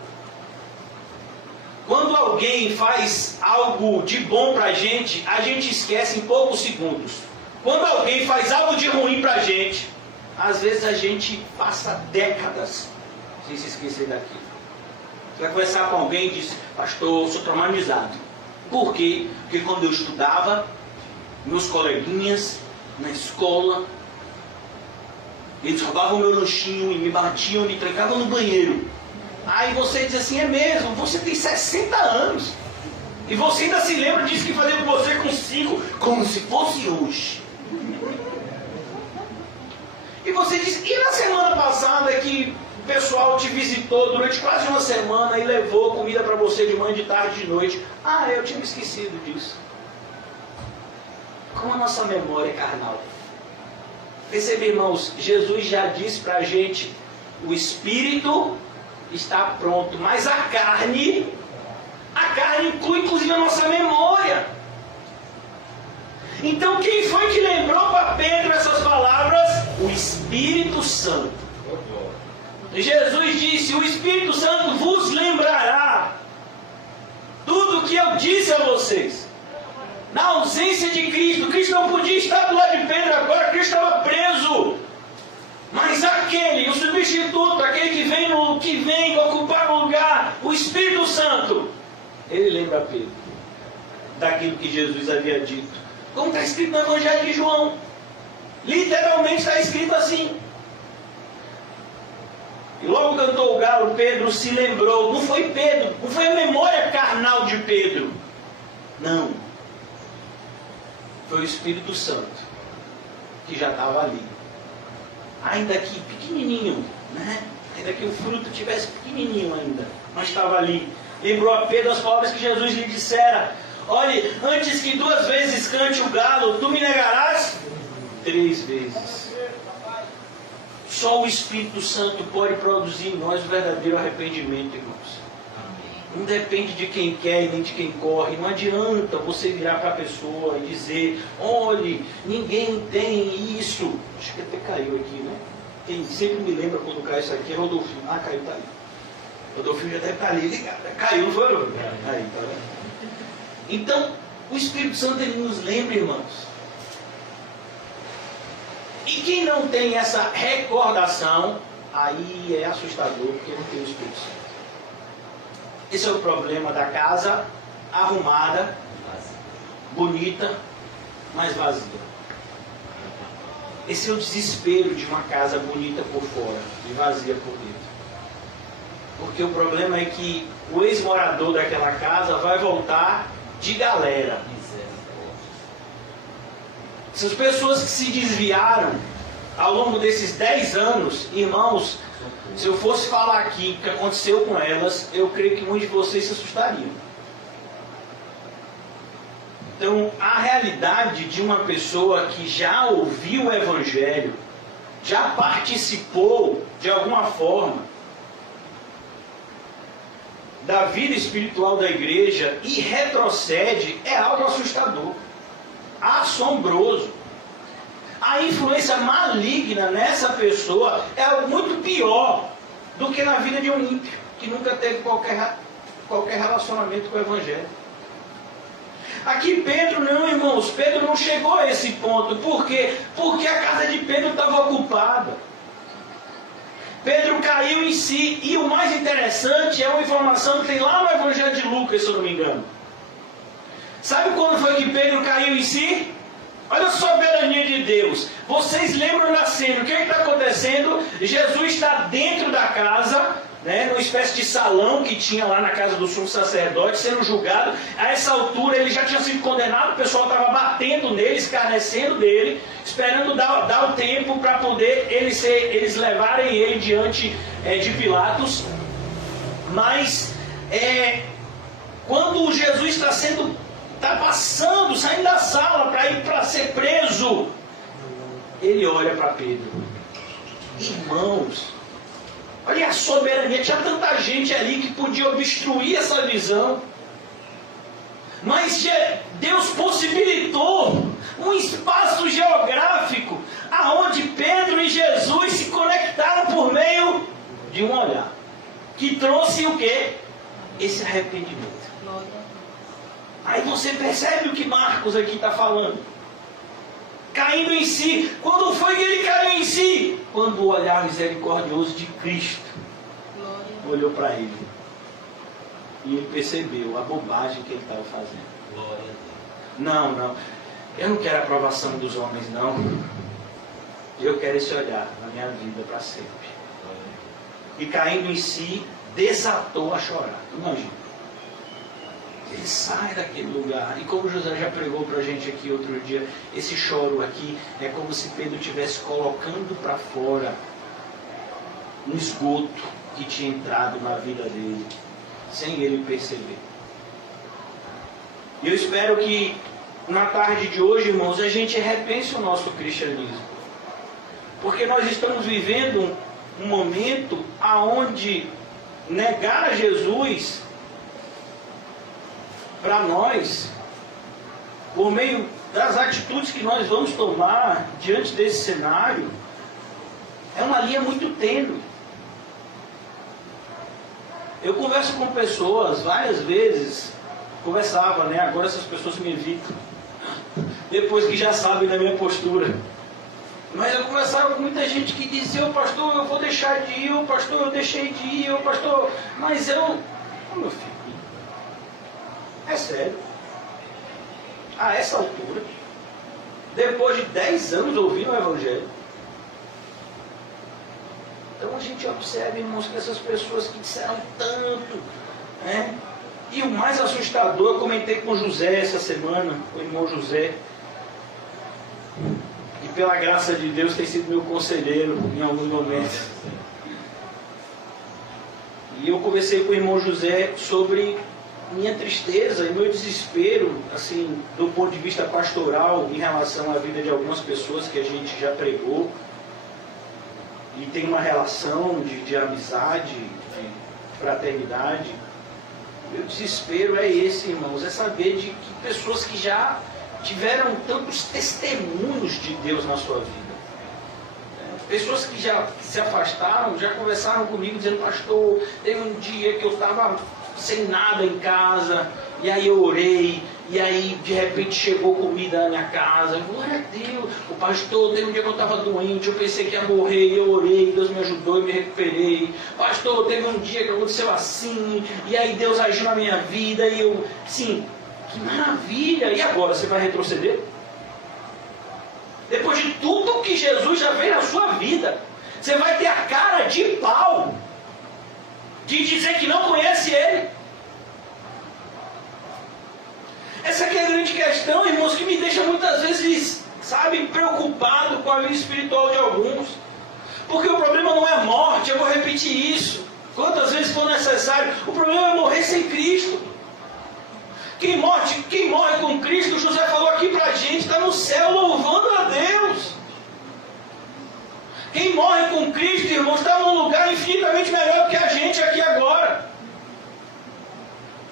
Quando alguém faz algo de bom para a gente esquece em poucos segundos. Quando alguém faz algo de ruim para a gente, às vezes a gente passa décadas sem se esquecer daquilo. Você vai conversar com alguém e diz, pastor, eu sou traumatizado. Por quê? Porque quando eu estudava, meus coleguinhas na escola, eles roubavam meu lanchinho e me batiam, me trancavam no banheiro. Aí você diz assim, é mesmo, você tem 60 anos. E você ainda se lembra disso que fazia com você com 5, como se fosse hoje. E você diz, e na semana passada que o pessoal te visitou durante quase uma semana e levou comida para você de manhã, de tarde, de noite. Ah, eu tinha me esquecido disso. Como a nossa memória é carnal. Percebe, irmãos, Jesus já disse para a gente, o Espírito está pronto, mas a carne inclui inclusive a nossa memória. Então quem foi que lembrou para Pedro essas palavras? O Espírito Santo. Jesus disse, o Espírito Santo vos lembrará tudo o que eu disse a vocês. Na ausência de Cristo, Cristo não podia estar do lado de Pedro agora, Cristo estava preso. Mas aquele, o substituto, aquele que vem ocupar o lugar, o Espírito Santo, ele lembra Pedro daquilo que Jesus havia dito. Como está escrito no Evangelho de João. Literalmente está escrito assim. E logo cantou o galo, Pedro se lembrou. Não foi Pedro, não foi a memória carnal de Pedro. Não. Foi o Espírito Santo que já estava ali. Ainda que pequenininho, né? Ainda que o fruto tivesse pequenininho ainda, mas estava ali. Lembrou a Pedro as palavras que Jesus lhe dissera. Olhe, antes que 2 vezes cante o galo, tu me negarás 3 vezes. Só o Espírito Santo pode produzir em nós o verdadeiro arrependimento, irmãos. Não depende de quem quer nem de quem corre. Não adianta você virar para a pessoa e dizer, olhe, ninguém tem isso. Acho que até caiu aqui, né? Quem sempre me lembra quando cai isso aqui é Rodolfinho. Ah, caiu, tá ali. Rodolfinho já deve estar ali ligado. Caiu, não foi? Aí, tá vendo? Então, o Espírito Santo ele nos lembra, irmãos. E quem não tem essa recordação, aí é assustador, porque não tem o Espírito Santo. Esse é o problema da casa arrumada, bonita, mas vazia. Esse é o desespero de uma casa bonita por fora e vazia por dentro. Porque o problema é que o ex-morador daquela casa vai voltar de galera. Essas pessoas que se desviaram ao longo desses 10 anos, irmãos, se eu fosse falar aqui o que aconteceu com elas, eu creio que muitos de vocês se assustariam. Então, a realidade de uma pessoa que já ouviu o Evangelho, já participou de alguma forma da vida espiritual da igreja e retrocede, é algo assustador, assombroso. A influência maligna nessa pessoa é algo muito pior do que na vida de um ímpio, que nunca teve qualquer relacionamento com o Evangelho. Aqui Pedro não, irmãos, Pedro não chegou a esse ponto. Por quê? Porque a casa de Pedro estava ocupada. Pedro caiu em si, e o mais interessante é uma informação que tem lá no Evangelho de Lucas, se eu não me engano. Sabe quando foi que Pedro caiu em si? Olha a soberania de Deus. Vocês lembram da cena? O que está acontecendo? Jesus está dentro da casa, né, numa espécie de salão que tinha lá na casa do sumo sacerdote, sendo julgado. A essa altura ele já tinha sido condenado, o pessoal estava batendo nele, escarnecendo dele, esperando dar o tempo para poder eles levarem ele diante de Pilatos. Mas quando Jesus está passando, saindo da sala para ir para ser preso, ele olha para Pedro. Irmãos, olha a soberania, tinha tanta gente ali que podia obstruir essa visão. Mas Deus possibilitou um espaço geográfico aonde Pedro e Jesus se conectaram por meio de um olhar. Que trouxe o quê? Esse arrependimento. Aí você percebe o que Marcos aqui está falando. Caindo em si. Quando foi que ele caiu em si? Quando o olhar misericordioso de Cristo olhou para ele. E ele percebeu a bobagem que ele estava fazendo. Não. Eu não quero a aprovação dos homens, não. Eu quero esse olhar na minha vida para sempre. E caindo em si, desatou a chorar. Imagina. Ele sai daquele lugar. E como José já pregou para a gente aqui outro dia, esse choro aqui é como se Pedro estivesse colocando para fora um esgoto que tinha entrado na vida dele, sem ele perceber. E eu espero que na tarde de hoje, irmãos, a gente repense o nosso cristianismo. Porque nós estamos vivendo um momento aonde negar a Jesus para nós, por meio das atitudes que nós vamos tomar diante desse cenário, é uma linha muito tênue. Eu converso com pessoas várias vezes, conversava, né? Agora essas pessoas me evitam, depois que já sabem da minha postura. Mas eu conversava com muita gente que dizia: ô pastor, eu vou deixar de ir, ô pastor, eu deixei de ir, ô pastor, mas eu... Ô meu filho, é sério. A essa altura, depois de 10 anos ouvindo o Evangelho, então a gente observa, irmãos, que essas pessoas que disseram tanto, né? E o mais assustador, eu comentei com o José essa semana, o irmão José, e pela graça de Deus tem sido meu conselheiro em alguns momentos. E eu conversei com o irmão José sobre minha tristeza e meu desespero, assim, do ponto de vista pastoral, em relação à vida de algumas pessoas que a gente já pregou, e tem uma relação de amizade, de fraternidade. Meu desespero é esse, irmãos, é saber de que pessoas que já tiveram tantos testemunhos de Deus na sua vida. Pessoas que já se afastaram, já conversaram comigo dizendo: pastor, teve um dia que eu estava sem nada em casa, e aí eu orei, e aí de repente chegou comida na minha casa. Glória a Deus. O pastor, teve um dia que eu estava doente, eu pensei que ia morrer, e eu orei, Deus me ajudou e me recuperei. Pastor, teve um dia que aconteceu assim, e aí Deus agiu na minha vida, e eu, sim, que maravilha. E agora, você vai retroceder? Depois de tudo que Jesus já fez na sua vida, você vai ter a cara de pau de dizer que não conhece Ele? Essa aqui é a grande questão, irmãos, que me deixa muitas vezes, sabe, preocupado com a vida espiritual de alguns. Porque o problema não é a morte, eu vou repetir isso quantas vezes for necessário. O problema é morrer sem Cristo. Quem morre com Cristo, José falou aqui pra gente, está no céu louvando a Deus. Quem morre com Cristo, irmãos, está num lugar infinitamente melhor do que a gente aqui agora.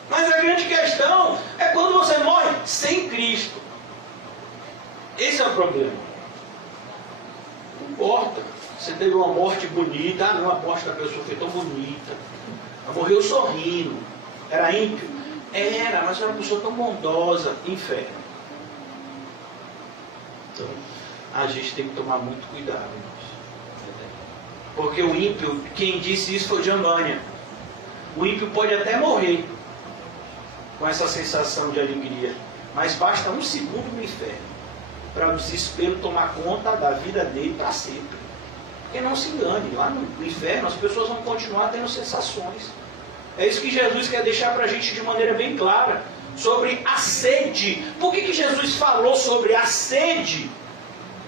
Mas a grande questão é quando você morre sem Cristo. Esse é o problema. Não importa. Você teve uma morte bonita. Ah, não, a morte da pessoa foi tão bonita. Ela morreu sorrindo. Era ímpio? Era, mas era uma pessoa tão bondosa. Inferno. Então, a gente tem que tomar muito cuidado, irmãos. Porque o ímpio, quem disse isso foi John Bunyan. O ímpio pode até morrer com essa sensação de alegria, mas basta um segundo no inferno para o desespero tomar conta da vida dele para sempre. Porque não se engane, lá no inferno as pessoas vão continuar tendo sensações. É isso que Jesus quer deixar para a gente de maneira bem clara, sobre a sede. Por que Jesus falou sobre a sede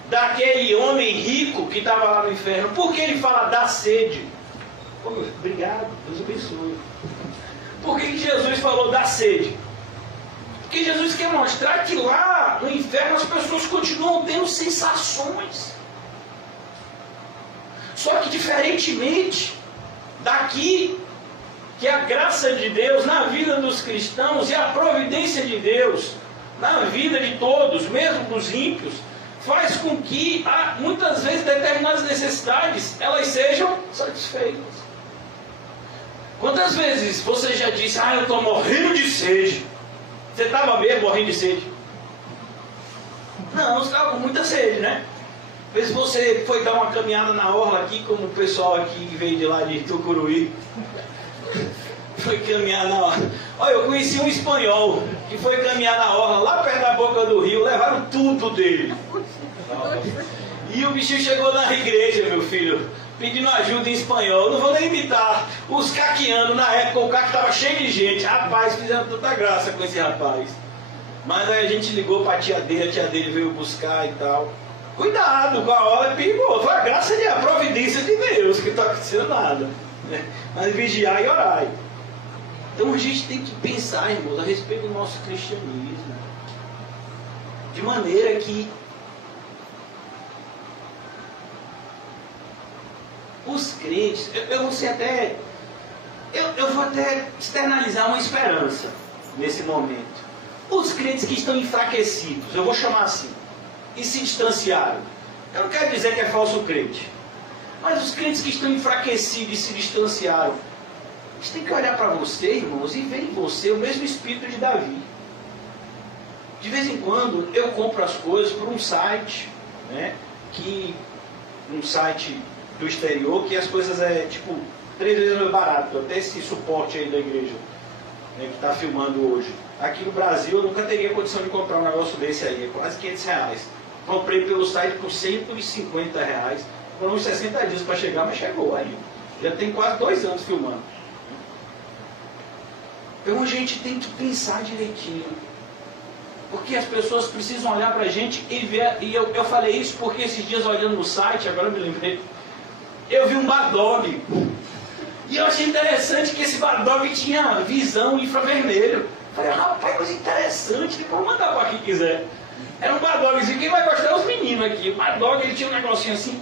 daquele homem rico que estava lá no inferno? Por que ele fala da sede? Obrigado, Deus abençoe. Por que Jesus falou da sede? Porque Jesus quer mostrar que lá no inferno as pessoas continuam tendo sensações. Só que diferentemente daqui, que a graça de Deus na vida dos cristãos e a providência de Deus na vida de todos, mesmo dos ímpios, faz com que muitas vezes determinadas necessidades elas sejam satisfeitas. Quantas vezes você já disse: eu estou morrendo de sede? Você estava mesmo morrendo de sede? Não, você estava com muita sede, né? Às vezes você foi dar uma caminhada na orla aqui, como o pessoal aqui que veio de lá de Tucuruí. Foi caminhar na orla. Olha, eu conheci um espanhol que foi caminhar na orla, lá perto da boca do rio, levaram tudo dele. E o bichinho chegou na igreja, meu filho, pedindo ajuda em espanhol. Não vou nem imitar. Os caqueando, na época o caque estava cheio de gente. Rapaz, fizeram tanta graça com esse rapaz. Mas aí a gente ligou para a tia dele veio buscar e tal. Cuidado com a hora, é perigoso. Foi a graça de a providência de Deus, que não está acontecendo nada. Mas vigiar e orar. Então a gente tem que pensar, irmãos, a respeito do nosso cristianismo. De maneira que os crentes, eu vou até externalizar uma esperança nesse momento. Os crentes que estão enfraquecidos, eu vou chamar assim, e se distanciaram. Eu não quero dizer que é falso crente, mas os crentes que estão enfraquecidos e se distanciaram, a gente tem que olhar para você, irmãos, e ver em você o mesmo espírito de Davi. De vez em quando eu compro as coisas por um site, né, um site do exterior, que as coisas é tipo 3 vezes mais barato, até esse suporte aí da igreja, né, que está filmando hoje. Aqui no Brasil eu nunca teria condição de comprar um negócio desse aí, é quase R$500. Comprei pelo site por R$150, foram uns 60 dias para chegar, mas chegou aí. Já tem quase 2 anos filmando. Então a gente tem que pensar direitinho. Porque as pessoas precisam olhar para a gente e ver. E eu falei isso porque esses dias olhando no site, agora eu me lembrei, eu vi um Badog. E eu achei interessante que esse Badog tinha visão infravermelho. Falei, rapaz, coisa interessante, depois vou mandar para quem quiser. Era um Badogzinho, quem vai gostar é os meninos aqui. O Badog, ele tinha um negocinho assim,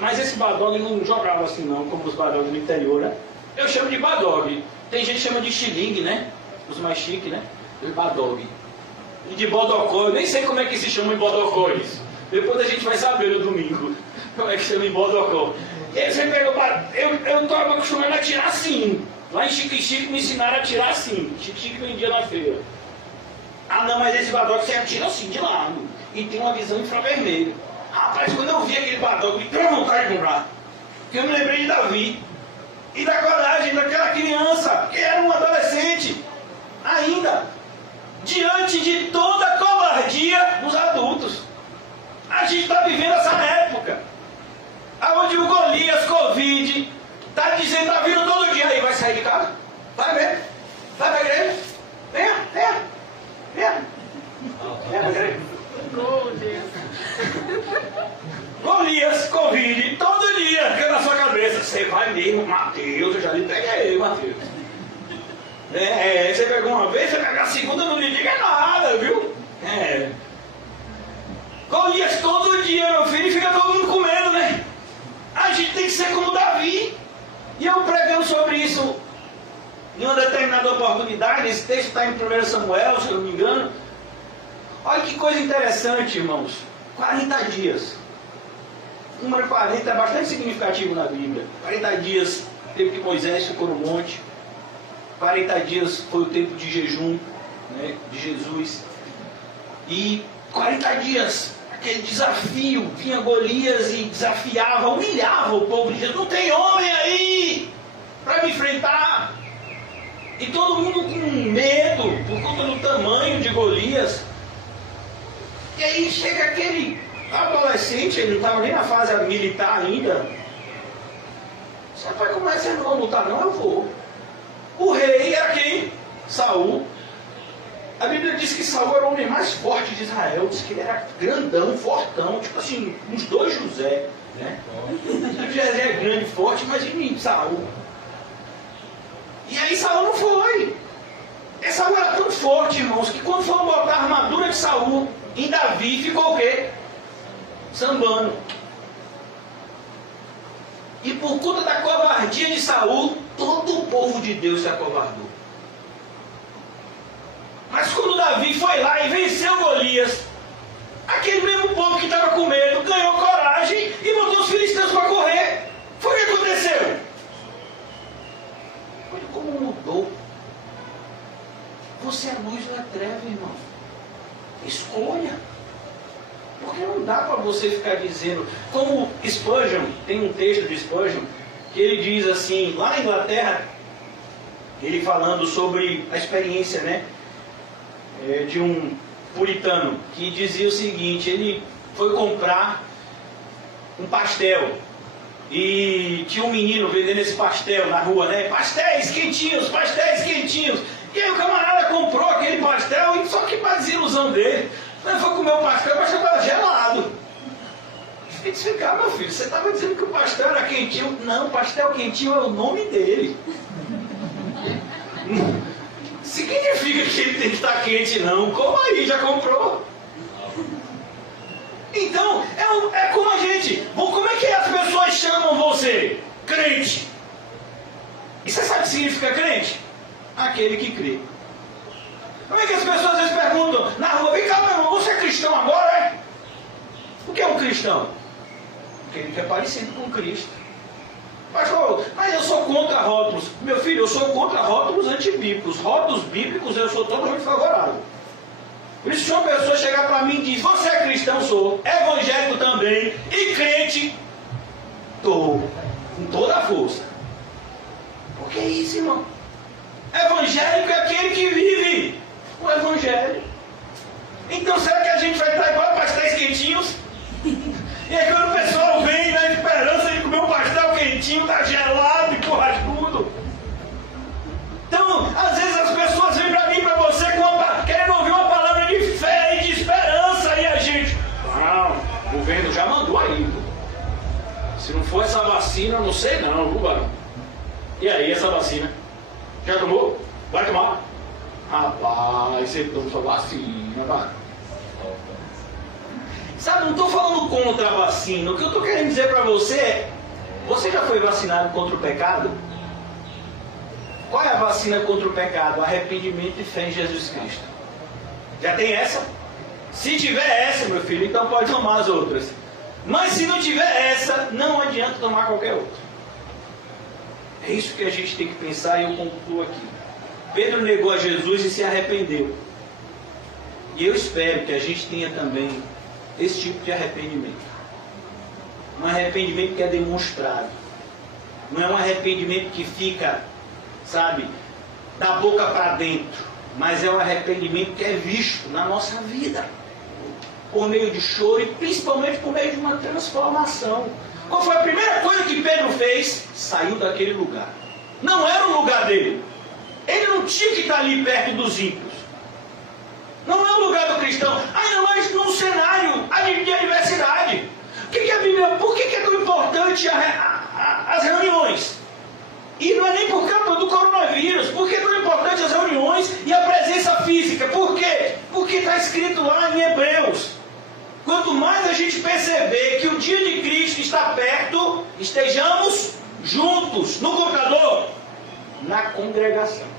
mas esse Badog não jogava assim não, como os Badogs do interior, né? Eu chamo de Badog. Tem gente que chama de xilingue, né? Os mais chiques, né? O Badog. E de Bodocó, eu nem sei como é que se chama em Bodocó isso. Depois a gente vai saber no domingo como é que chama em Bodocó. E aí você pega eu estou acostumado a atirar assim. Lá em Chique me ensinaram a atirar assim. Chique vendia na feira. Ah não, mas esse Badog você atira assim, de lado. E tem uma visão infravermelha. Rapaz, quando eu vi aquele Badog, me deu vontade de comprar. Porque eu me lembrei de Davi. E da coragem daquela criança, que era um adolescente. Ainda. Diante de toda a covardia dos adultos. A gente está vivendo essa época. Onde o Golias, Covid, está dizendo, está vindo todo dia aí, vai sair de casa? Vai ver? Vai para a igreja? Venha. Venha para a igreja. Golias, Covid, todo dia, fica na sua cabeça. Você vai mesmo, Mateus, eu já lhe peguei, Mateus. Você pegou uma vez, você pega a segunda, não lhe diga nada, viu? Golias todo dia, meu filho, e fica todo mundo com medo, né? A gente tem que ser como Davi. E eu pregando sobre isso em uma determinada oportunidade, esse texto está em 1 Samuel, se eu não me engano. Olha que coisa interessante, irmãos. 40 dias. O número 40 é bastante significativo na Bíblia. 40 dias, tempo que Moisés ficou no monte. 40 dias foi o tempo de jejum, né, de Jesus. E 40 dias, aquele desafio, vinha Golias e desafiava, humilhava o povo de Jesus. Não tem homem aí para me enfrentar. E todo mundo com medo por conta do tamanho de Golias. E aí chega aquele adolescente, ele não estava nem na fase militar ainda, Rapaz, como é que vocês não vão lutar? Não, eu vou. O rei era quem? Saul. A Bíblia diz que Saul era o homem mais forte de Israel. Diz que ele era grandão, fortão, tipo assim, uns 2 José, né? José é grande, forte, imagine Saul. E aí Saul não foi. E Saul era tão forte, irmãos, que quando foram botar a armadura de Saul em Davi, ficou o quê? Sambando. E por conta da covardia de Saul, todo o povo de Deus se acovardou. Mas quando Davi foi lá e venceu Golias, aquele mesmo povo que estava com medo ganhou coragem e botou os filisteus para correr. Foi o que aconteceu. Olha como mudou. Você é luz ou é treva, irmão? Escolha. Porque não dá para você ficar dizendo, como Spurgeon, tem um texto de Spurgeon, que ele diz assim, lá na Inglaterra, ele falando sobre a experiência, né, de um puritano, que dizia o seguinte, ele foi comprar um pastel, e tinha um menino vendendo esse pastel na rua, né, pastéis quentinhos, e aí o camarada comprou aquele pastel, e só que para desilusão dele, ele foi comer o pastel estava gelado. Ele disse, vem cá, meu filho, você estava dizendo que o pastel era quentinho. Não, pastel quentinho é o nome dele. Significa que ele tem que estar quente, não. Como aí, já comprou? Então, é como a gente. Como é que as pessoas chamam você? Crente. E você sabe o que significa crente? Aquele que crê. Como é que as pessoas às vezes perguntam na rua, vem cá, meu irmão, você é cristão agora, é? O que é um cristão? Porque ele é parecido com Cristo. Pastor, mas eu sou contra rótulos. Meu filho, eu sou contra rótulos antibíblicos. Rótulos bíblicos eu sou totalmente favorável. Por isso, se uma pessoa chegar para mim e diz, você é cristão? Sou. Evangélico também. E crente? Estou. Com toda a força. Por que isso, irmão? Evangélico é aquele que vive o Evangelho. Então será que a gente vai estar igual pastéis quentinhos? E aí quando o pessoal vem na esperança de comer um pastel quentinho, está gelado e borrachudo. Então, às vezes as pessoas vêm para mim, para você, querendo ouvir uma palavra de fé e de esperança, e a gente, não, o governo já mandou aí. Se não for essa vacina, eu não sei não, viu, barão? E aí, essa vacina? Já tomou? Vai tomar? Rapaz, você toma sua vacina, vai. Sabe, não estou falando contra a vacina. O que eu estou querendo dizer para você é, você já foi vacinado contra o pecado? Qual é a vacina contra o pecado? Arrependimento e fé em Jesus Cristo. Já tem essa? Se tiver essa, meu filho, então pode tomar as outras. Mas se não tiver essa, não adianta tomar qualquer outra. É isso que a gente tem que pensar e eu concluo aqui. Pedro negou a Jesus e se arrependeu. E eu espero que a gente tenha também esse tipo de arrependimento. Um arrependimento que é demonstrado. Não é um arrependimento que fica, sabe, da boca para dentro. Mas é um arrependimento que é visto na nossa vida. Por meio de choro e principalmente por meio de uma transformação. Qual foi a primeira coisa que Pedro fez? Saiu daquele lugar. Não era o lugar dele. Ele não tinha que estar ali perto dos ímpios. Não é o lugar do cristão. Ainda mais num cenário de adversidade. Por que é tão importante as reuniões? E não é nem por causa do coronavírus. Por que é tão importante as reuniões e a presença física? Por quê? Porque está escrito lá em Hebreus. Quanto mais a gente perceber que o dia de Cristo está perto, estejamos juntos no computador, na congregação.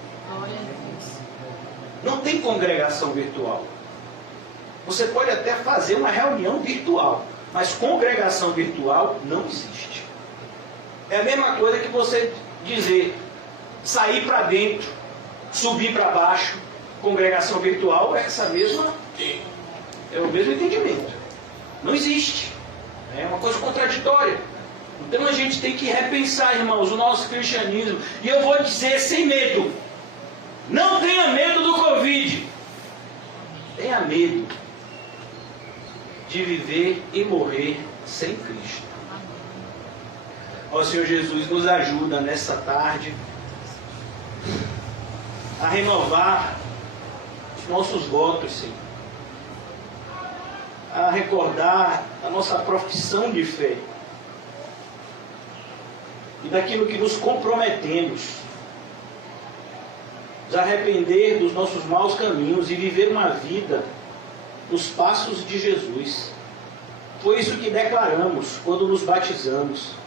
Não tem congregação virtual. Você pode até fazer uma reunião virtual, mas congregação virtual não existe. É a mesma coisa que você dizer, sair para dentro, subir para baixo. Congregação virtual é é o mesmo entendimento. Não existe. É uma coisa contraditória. Então a gente tem que repensar, irmãos, o nosso cristianismo. E eu vou dizer sem medo. Não tenha medo do Covid. Tenha medo de viver e morrer sem Cristo. Ó Senhor Jesus, nos ajuda nessa tarde a renovar os nossos votos, Senhor. A recordar a nossa profissão de fé. E daquilo que nos comprometemos. Nos arrepender dos nossos maus caminhos e viver uma vida nos passos de Jesus. Foi isso que declaramos quando nos batizamos.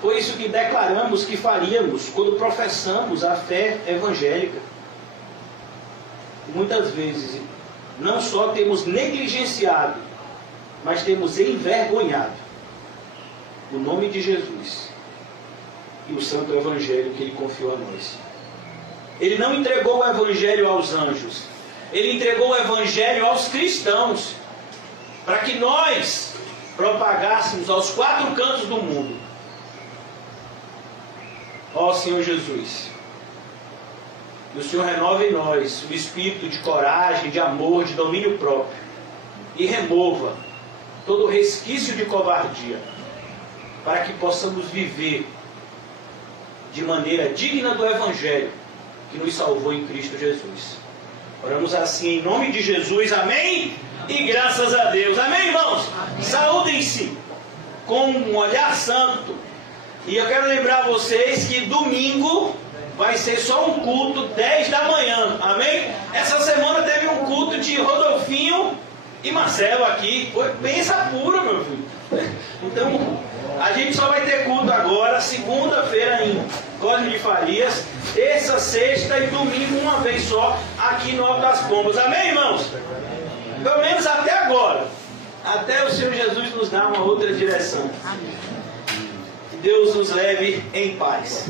Foi isso que declaramos que faríamos quando professamos a fé evangélica. E muitas vezes, não só temos negligenciado, mas temos envergonhado o nome de Jesus e o santo evangelho que Ele confiou a nós. Ele não entregou o evangelho aos anjos. Ele entregou o evangelho aos cristãos, para que nós propagássemos aos quatro cantos do mundo. Ó Senhor Jesus, que o Senhor renove em nós o espírito de coragem, de amor, de domínio próprio, e remova todo resquício de covardia, para que possamos viver de maneira digna do evangelho que nos salvou em Cristo Jesus. Oramos assim em nome de Jesus, amém? E graças a Deus, amém, irmãos? Saúdem-se com um olhar santo. E eu quero lembrar vocês que domingo vai ser só um culto 10 da manhã, amém? Essa semana teve um culto de Rodolfinho e Marcelo aqui, foi benção pura, meu filho. Então, a gente só vai ter culto agora, segunda-feira em Cosme de Farias, terça, sexta e domingo uma vez só, aqui no Alto das Pombas, amém, irmãos? Pelo menos até agora, até o Senhor Jesus nos dar uma outra direção. Deus nos leve em paz.